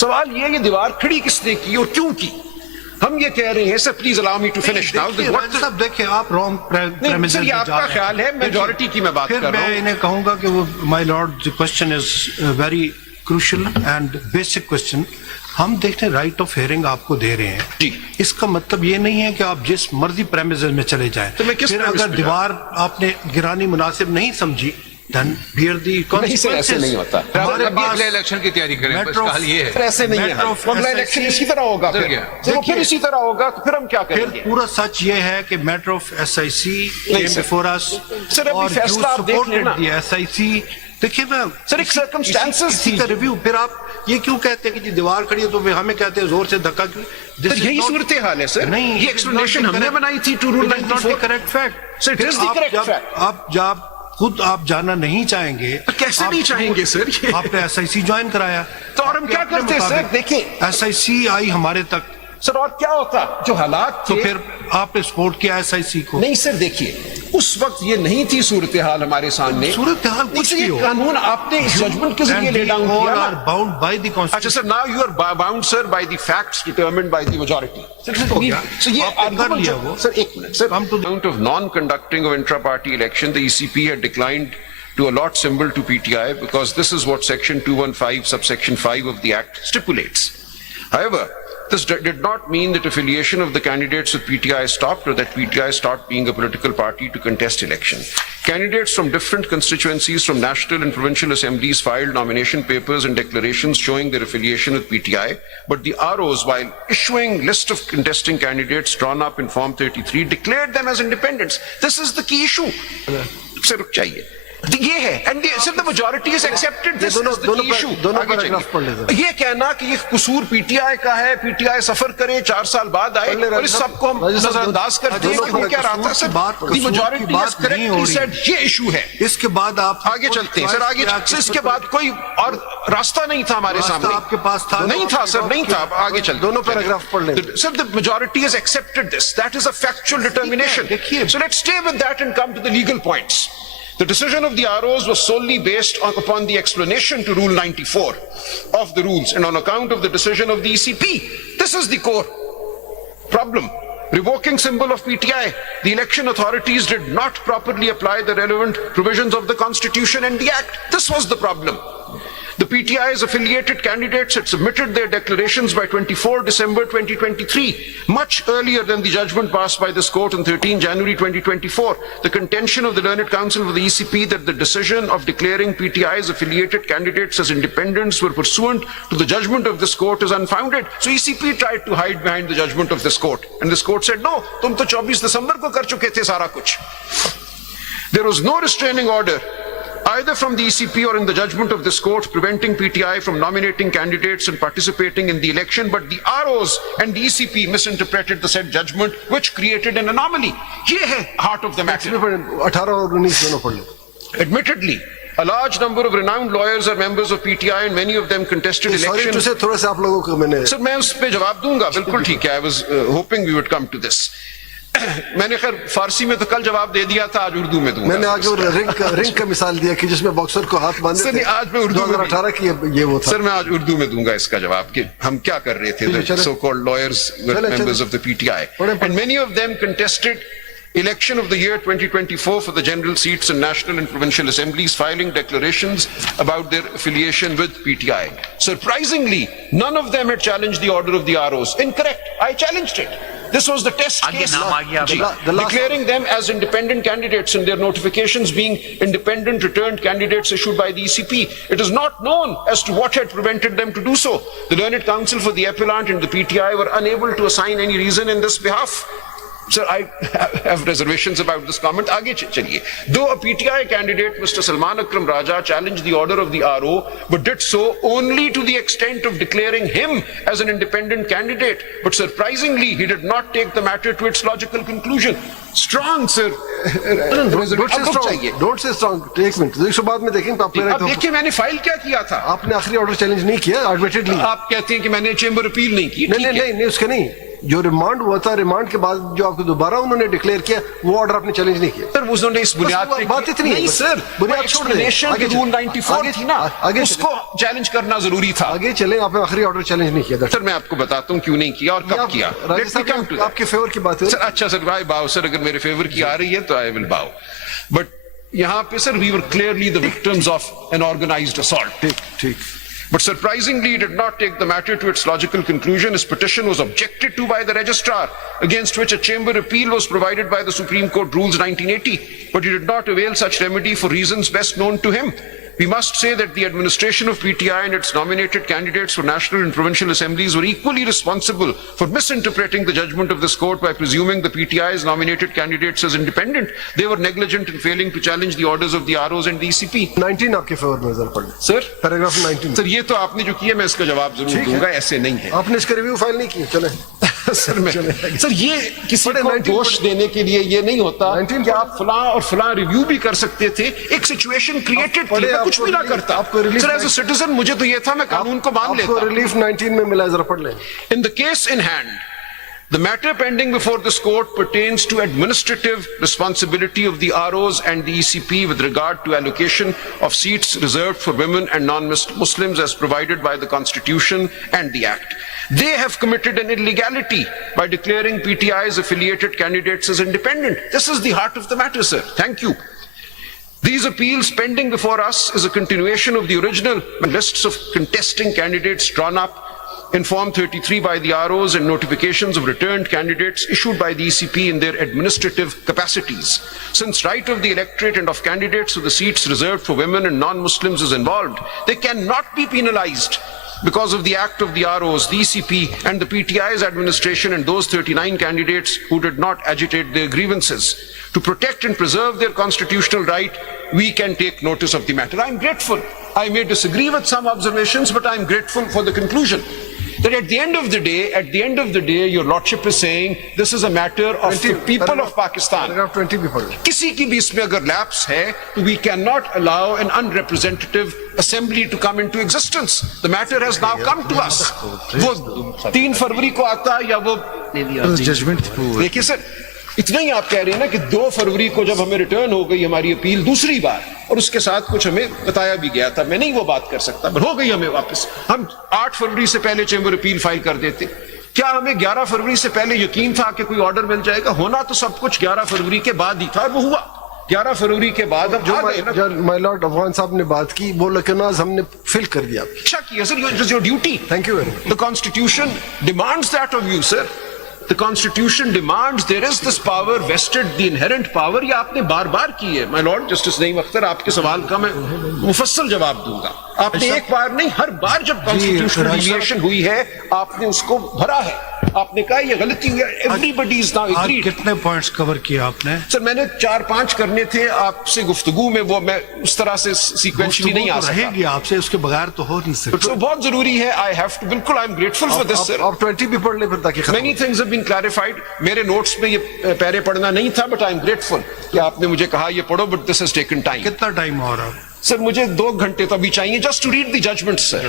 सवाल ये दीवार खड़ी किसने की और क्यों की? हम ये कह रहे हैं, sir please allow me to finish now. साहब देखिए, आप रॉन्ग प्रेमिसेस सर ये आपका ख्याल है, मेजॉरिटी की मैं बात कर रहा हूं। मैं इन्हें कहूंगा कि वो my Lord, the question is very crucial and basic question. हम देखते हैं राइट ऑफ हियरिंग आपको दे रहे हैं जी। इसका मतलब ये नहीं है कि आप जिस मर्जी प्रेमिसेस में चले जाएं। तो मैं किस फिर premise अगर पे दीवार आपने गिरानी मुनासिब नहीं समझी, then bear the नहीं सर, ऐसे नहीं होता। हमारे अब अगले इलेक्शन की तैयारी करें, बस हाल ये सर है। ऐसे नहीं है, Matter of अगला इलेक्शन SIC इसी तरह होगा, सर फिर क्या? तो फिर इसी तरह होगा, तो फिर हम क्या फिर करेंगे? पूरा सच ये है कि matter of SIC came sir. Before us sir, अभी और फैसला आप देख लेना। The SIC. देखिए मैं सर, एक circumstances इसी थी। का रिव्यू। फिर आप ये क्यों कहते हैं कि जी दीवार खड़ी है तो फिर हमें कहते हैं जोर से धक्का क्यों? सर यही सूरत हाल है सर। नहीं, ये एक्सप्लेनेशन हमने बनाई थी to rule 94। Correct fact Sir, it is the correct fact. आप जब खुद आप जाना नहीं चाहेंगे तो कैसे नहीं चाहेंगे सर? ये आपने एसआईसी ज्वाइन कराया, तो और हम क्या करते सर? देखिए एसआईसी आई हमारे तक, सर, और क्या होता जो हालात तो थे। फिर आपने सपोर्ट किया एसआईसी को। नहीं सर, देखिए उस वक्त ये नहीं थी सूरत हाल हमारे सामने। सूरत हाल कुछ इसलिए भी हो, कानून आपने इस जजमेंट के जरिए ले डाउन किया ना। बाउंड बाय द अच्छा constitution. Sir, now you are bound sir by the facts determined by the majority. हो गया। सर ये आपने कर लिया वो। सर एक minute sir, Come to the- amount of non-conducting of intra-party election, the ECP had declined to allot symbol to PTI because this is what section 215 subsection 5 of the act stipulates. However, this did not mean that affiliation of the candidates with PTI stopped or that PTI stopped being a political party to contest election. Candidates from different constituencies from national and provincial assemblies filed nomination papers and declarations showing their affiliation with PTI, but the ROs, while issuing list of contesting candidates drawn up in Form 33, declared them as independents. This is the key issue. Sir, रुक जाइए। ये है, and sir, the majority has accepted this as the key issue. दोनों आगे paragraph पढ़ चलिए। लेते ये कहना कि ये कसूर पीटीआई का है, पीटीआई सफर करे 4 साल बाद आए और इस सबको हम नजरअंदाज कर दें कि वो क्या रहा था sir. The majority has correctly said ये इशू है। इसके बाद आप आगे चलते हैं सर, आगे सर, इसके बाद कोई और रास्ता नहीं था हमारे सामने। आपके पास था? नहीं था सर, नहीं था। आगे चलते, दोनों पैराग्राफ पढ़ लें। Sir, the majority has accepted this. That is a factual determination. देखिए। So let's stay with that and come to the legal points. The decision of the ROs was solely based upon the explanation to Rule 94 of the rules and on account of the decision of the ECP. This is the core problem. Revoking symbol of PTI, the election authorities did not properly apply the relevant provisions of the Constitution and the Act. This was the problem. The PTI's affiliated candidates had submitted their declarations by 24 December 2023, much earlier than the judgment passed by this court on 13 January 2024. The contention of the Learned Counsel of the ECP that the decision of declaring PTI's affiliated candidates as independents were pursuant to the judgment of this court is unfounded. So ECP tried to hide behind the judgment of this court. And this court said, no, tum to 24 December ko kar chuke the sara kuch. There was no restraining order either from the ECP or in the judgment of this court preventing PTI from nominating candidates and participating in the election, but the ROs and the ECP misinterpreted the said judgment, which created an anomaly. Ye hai heart of the matter. 18 और 19 दोनों पढ़ लें। Admittedly, a large number of renowned lawyers are members of PTI and many of them contested sorry to elections. से थोड़ा सा आप लोगों को मैंने सर मैं उस पे जवाब दूंगा, बिल्कुल ठीक है। I was hoping we would come to this. मैंने खैर फारसी में तो कल जवाब दे दिया था, आज उर्दू में दूंगा। मैंने आगे वो रिंग का मिसाल दिया कि जिसमें बॉक्सर को हाथ बांधे सर, थे। नहीं, आज मैं उर्दू में 2018 की ये वो था। सर मैं आज उर्दू में दूंगा इसका जवाब कि हम क्या कर रहे थे। The so-called lawyers were members of the PTI, and many of them contested election of the year 2024 for the general seats in national and provincial assemblies, filing declarations about their affiliation with PTI. Surprisingly, none of them had challenged the order of the ROs. Incorrect. I challenged it. This was the test आगे case. नाम आ गया जी, The last- declaring them as independent candidates and their notifications being independent returned candidates issued by the ECP. It is not known as to what had prevented them to do so. The Learned Counsel for the Appellant and the PTI were unable to assign any reason in this behalf. Sir, I have reservations about this comment. आगे चलिए. Though a PTI candidate, Mr. Salman Akram Raja, challenged the order of the RO, but did so only to the extent of declaring him as an independent candidate. But surprisingly, he did not take the matter to its logical conclusion. Strong, sir. Don't say strong. Don't say strong. एक minute. इसके बाद में देखेंगे आप मेरा अब देखिए मैंने फाइल क्या किया था. आपने आखिरी ऑर्डर चैलेंज नहीं किया एडमिटेडली. आप कहते हैं कि मैंने चेंबर अपील नहीं की. नहीं नहीं नहीं उसका नहीं. जो रिमांड हुआ था, रिमांड के बाद जो आपको दोबारा उन्होंने डिक्लेयर किया, वो ऑर्डर आपने चैलेंज नहीं किया. सर उन्होंने इस बुनियाद पे बात इतनी है. नहीं सर, बुनियाद छोड़ दें. आगे रूल 94 थी ना, आगे उसको चैलेंज करना जरूरी था. आगे चले. आपने आखिरी ऑर्डर चैलेंज नहीं किया. सर मैं आपको बताता हूँ क्यों नहीं किया और कब किया. राजस्थान आपके फेवर की बात है. सर अच्छा सर, आई बाव सर, अगर मेरे फेवर की आ रही है तो आई विल बाव. बट यहाँ पे sir we were clearly the victims of an organised assault. ठीक ठीक. But surprisingly, he did not take the matter to its logical conclusion. His petition was objected to by the registrar, against which a chamber appeal was provided by the Supreme Court Rules 1980. But he did not avail such remedy for reasons best known to him. We must say that the administration of PTI and its nominated candidates for national and provincial assemblies were equally responsible for misinterpreting the judgment of this court by presuming the PTI's nominated candidates as independent. They were negligent in failing to challenge the orders of the ROs and the ECP. 19 आपके favour में नजर पड़े. Sir paragraph 19. Sir ये तो आपने जो किया मैं इसका जवाब जरूर दूंगा, ऐसे नहीं है. आपने इसका रिव्यू फाइल नहीं किया. चले. सर मैं सर ये किसी को दोष देने के लिए ये नहीं होता कि आप फलां और फलां रिव्यू भी कर सकते थे. एक सिचुएशन क्रिएटेड थी, मैं कुछ भी ना करता. सर एज अ सिटीजन मुझे तो ये था मैं कानून को मान लेता. आपको रिलीफ 19 में मिला, जरा पढ़ लें. In the case in hand, the matter pending before this court pertains to administrative responsibility of the ROs and the ECP with regard to allocation of seats reserved for women and non-Muslims as provided by the Constitution and the Act. They have committed an illegality by declaring PTI's affiliated candidates as independent. This is the heart of the matter, sir. Thank you. These appeals pending before us is a continuation of the original lists of contesting candidates drawn up in Form 33 by the ROs and notifications of returned candidates issued by the ECP in their administrative capacities. Since right of the electorate and of candidates of the seats reserved for women and non-Muslims is involved, they cannot be penalized because of the act of the ROs, the ECP and the PTI's administration and those 39 candidates who did not agitate their grievances. To protect and preserve their constitutional right, we can take notice of the matter. I'm grateful. I may disagree with some observations, but I'm grateful for the conclusion. That at the end of the day, your lordship is saying this is a matter of the people of Pakistan. Paragraph 20 भी पढ़ लें. किसी की भी इसमें अगर lapse है तो we cannot allow an unrepresentative assembly to come into existence. The matter has now come to us. वो 3 फरवरी को आता या वो जजमेंट. देखिए सर, इतना ही आप कह रहे हैं ना कि 2 फरवरी को जब हमें रिटर्न हो गई हमारी अपील दूसरी बार और उसके साथ कुछ हमें बताया भी गया था, मैं नहीं वो बात कर सकता, पर हो गई हमें वापस. हम 8 फरवरी से पहले चेंबर अपील फाइल कर देते. क्या हमें 11 फरवरी से पहले यकीन था कि कोई ऑर्डर मिल जाएगा? होना तो सब कुछ 11 फरवरी के बाद ही था, वो हुआ 11 फरवरी के बाद. अब जो माय लॉर्ड अफगान साहब ने बात की, वो लकनाज हमने फिल कर दिया. अच्छा किया sir, it is your duty. Thank you very much. The Constitution demands that of you, sir. The Constitution demands there is this power vested, the inherent power. ये आपने बार बार की है. My Lord Justice Naeem Akhtar, आपके सवाल का मैं मुफस्सल जवाब दूंगा. आपने एक बार नहीं, हर बार जब कॉन्स्टिट्यूशनल डिविएशन हुई है आपने उसको भरा है. आपने कहा ये गलती हुई है. Everybody is now agreed. कितने पॉइंट्स कवर किए आपने? सर मैंने 4-5 करने थे आपसे गुफ्तगू में, वो मैं उस तरह से सीक्वेंशली नहीं आ सकता. रहेगी आपसे, उसके बगैर तो हो नहीं सकता. तो बहुत जरूरी है. आई हैव टू, बिल्कुल आई am grateful for this sir. आप 20 भी पढ़ ले फिर ताकि Many things have been clarified. मेरे नोट्स में ये पैरे पढ़ना नहीं था, but I am grateful कि आपने मुझे कहा ये पढ़ो, but this has taken time. कितना टाइम हो रहा है? सर मुझे 2 घंटे तो अभी चाहिए just to read the judgment, sir.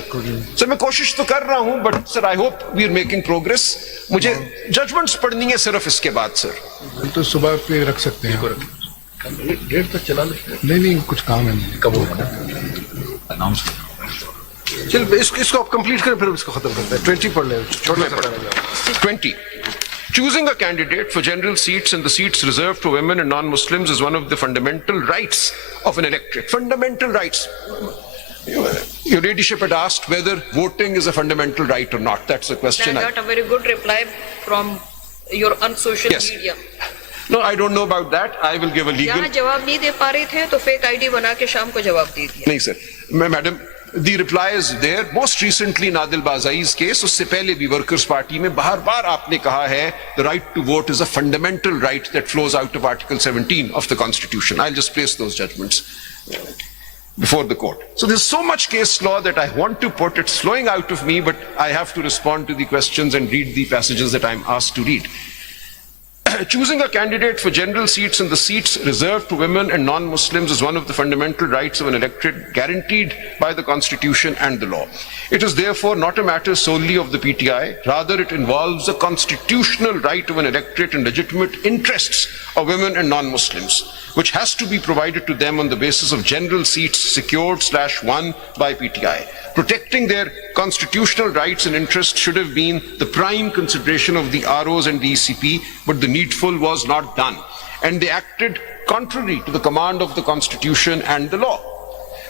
Sir मैं कोशिश तो कर रहा हूं, but sir I hope we are making progress. मुझे judgments पढ़नी है सिर्फ इसके बाद, सर. तो सुबह पे रख सकते हैं. डेट तक चला ले. नहीं कुछ काम है. कब होगा? चल इसको आप कंप्लीट करें फिर इसको खत्म करते हैं. 20 पढ़ लें. छोड़ लें. 20. Choosing a candidate for general seats and the seats reserved for women and non-Muslims is one of the fundamental rights of an electorate. Fundamental rights. Your ladyship had asked whether voting is a fundamental right or not. That's the question. I got a very good reply from You're on social Yes. media. No, I don't know about that. I will give a legal. यहाँ जवाब नहीं दे पा रहे थे तो fake ID बना के शाम को जवाब दे दिया. नहीं सर, मैं madam, the reply is there. Most recently नादिल बाज़ाई's case, उससे पहले भी वर्कर्स पार्टी में बार बार आपने कहा है the right to vote is a fundamental right that flows out of Article 17 of the Constitution. I'll just place those judgments before the court. So there's so much case law that I want to put. It's flowing out of me, but I have to respond to the questions and read the passages that I'm asked to read. Choosing a candidate for general seats in the seats reserved to women and non-Muslims is one of the fundamental rights of an electorate guaranteed by the Constitution and the law. It is therefore not a matter solely of the PTI, rather it involves the constitutional right of an electorate and legitimate interests of women and non-Muslims, which has to be provided to them on the basis of general seats secured/won by PTI. Protecting their constitutional rights and interests should have been the prime consideration of the ROs and the ECP, but the needful was not done, and they acted contrary to the command of the Constitution and the law.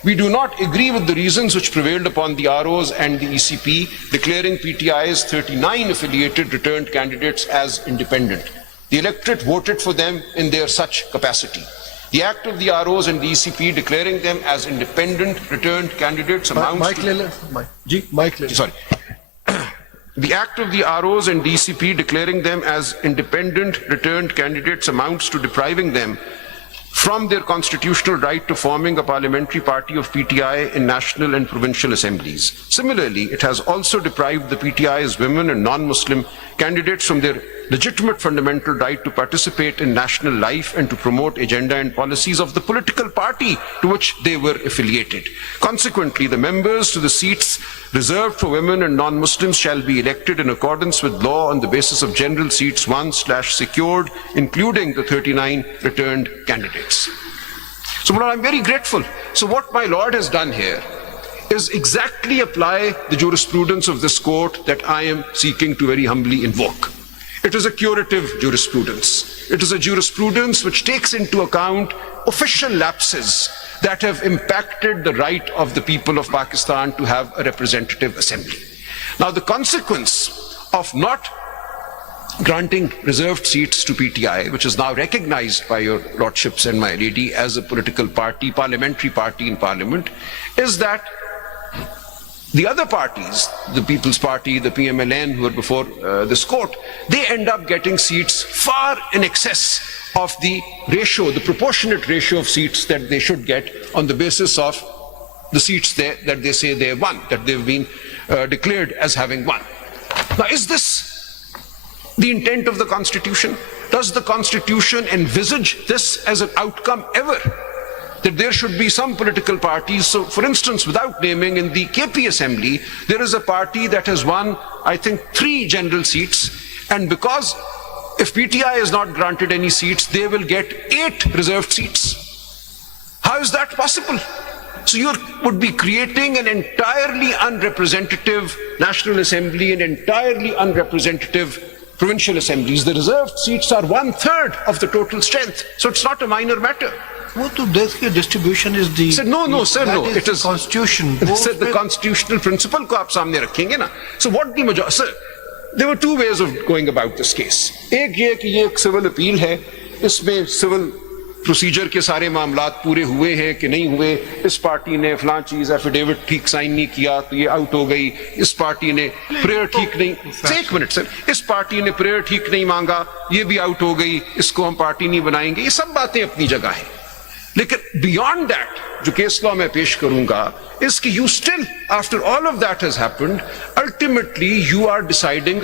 We do not agree with the reasons which prevailed upon the ROs and the ECP, declaring PTI's 39 affiliated returned candidates as independent. The electorate voted for them in their such capacity. The act of the ROs and the ECP declaring them as independent returned candidates amounts mic ले लें, mic ले लें. Sorry. The act of the ROs and DCP declaring them as independent returned candidates amounts to depriving them from their constitutional right to forming a parliamentary party of PTI in national and provincial assemblies. Similarly, it has also deprived the PTI's women and non-Muslim candidates from their legitimate fundamental right to participate in national life and to promote agenda and policies of the political party to which they were affiliated. Consequently, the members to the seats reserved for women and non-Muslims shall be elected in accordance with law on the basis of general seats won/secured, including the 39 returned candidates. So, Mullah, I'm very grateful. So what my Lord has done here is exactly apply the jurisprudence of this court that I am seeking to very humbly invoke. It is a curative jurisprudence. It is a jurisprudence which takes into account official lapses that have impacted the right of the people of Pakistan to have a representative assembly. Now, the consequence of not granting reserved seats to PTI, which is now recognized by your lordships and my lady as a political party, parliamentary party in parliament, is that the other parties, the People's Party, the PMLN, who were before this court, they end up getting seats far in excess of the ratio, the proportionate ratio of seats that they should get on the basis of the seats that they say they have won, that they've been declared as having won. Now, is this the intent of the Constitution? Does the Constitution envisage this as an outcome ever? That there should be some political parties. So, for instance, without naming, in the KP Assembly, there is a party that has won, I think, 3 general seats, and because if PTI is not granted any seats, they will get 8 reserved seats. How is that possible? So you would be creating an entirely unrepresentative National Assembly and entirely unrepresentative provincial assemblies. The reserved seats are 1/3 of the total strength, so it's not a minor matter. वो तो देश की distribution is the. Sir, no, sir, no. It is constitution. Sir, the constitutional principle को आप सामने रखेंगे ना. So what the majority, sir, there were 2 ways of going about this case. एक ये कि ये एक civil appeal है, इसमें civil procedure के सारे मामलात पूरे हुए हैं कि नहीं हुए, इस पार्टी ने फलां चीज एफिडेविट ठीक साइन नहीं किया तो ये आउट हो गई, इस पार्टी ने प्रेयर ठीक नहीं, एक मिनट सर, इस पार्टी ने प्रेयर ठीक नहीं मांगा, ये भी आउट हो गई, इसको हम पार्टी नहीं बनाएंगे, ये सब बातें अपनी जगह है. लेकिन बियॉन्ड दैट जो केस लॉ में पेश करूंगा is कि you still, after all of that has happened, ultimately you are deciding.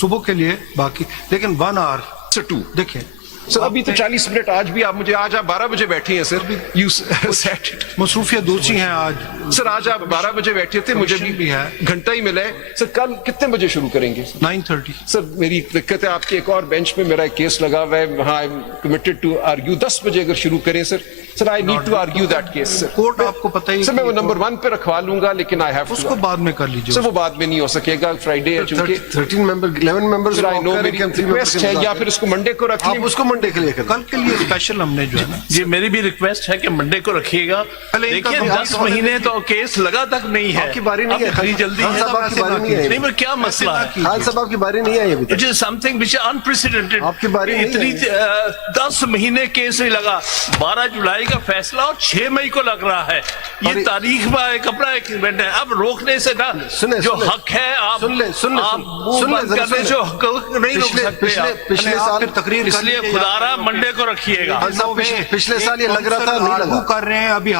सुबह के लिए बाकी, लेकिन 1 hour. Sir, 2. देखिए सर अभी तो 40 मिनट, आज भी आप मुझे, आज आप 12 बजे बैठे हैं सर, यू सेट इट. मसरूफियत दूसरी हैं आज. सर आज आप 12 बजे बैठे थे, मुझे भी है घंटा ही मिला है. सर कल कितने बजे शुरू करेंगे? 9:30. सर मेरी दिक्कत है, आपके एक और बेंच पे मेरा केस लगा हुआ है, वहाँ I am committed to argue. 10 बजे अगर शुरू करें sir I need to argue that case. Sir court आपको पता ही सर, मैं वो नंबर 1 पे रखवा लूंगा, लेकिन आई हैव उसको बाद में कर लीजिए. सर वो बाद में नहीं हो सकेगा, फ्राइडे है चूंकि 13 मेंबर 11 मेंबर्स मेरी रिक्वेस्ट है, या फिर इसको मंडे को रख लें. आप उसको मंडे के लिए करें। कल के लिए स्पेशल हमने जो है ना, ये मेरी भी रिक्वेस्ट है कि मंडे को रखिएगा। पहले इनका देखिए तो 10 महीने तो केस लगा तक नहीं है, आपकी बारी नहीं है। अब इतनी जल्दी खान है। साहब आपकी बारी नहीं है। नहीं, मैं क्या मसला है? खान साहब आपकी बारी नहीं आई अभी तक। It is something which unprecedented. आपकी बारी नहीं इतनी 10 महीने केस नहीं लगा। 12 जुलाई का फैसला और 6 मई को लग रहा है। ये तारीख में एक अपना एक इवेंट है। अब रोकने से ना सुने, जो सुने, हक है आप सुन ले, सुन ले, आप सुन मुंह ले, बंद जरा करने सुन ले। से हक नहीं रोक सकते आप। पिछले आप साल फिर तकरीर कर इसलिए लीजिए। खुदारा मंडे को रखिएगा। पिछले साल ये लग रहा था, नहीं लगा। लागू कर रहे हैं अभी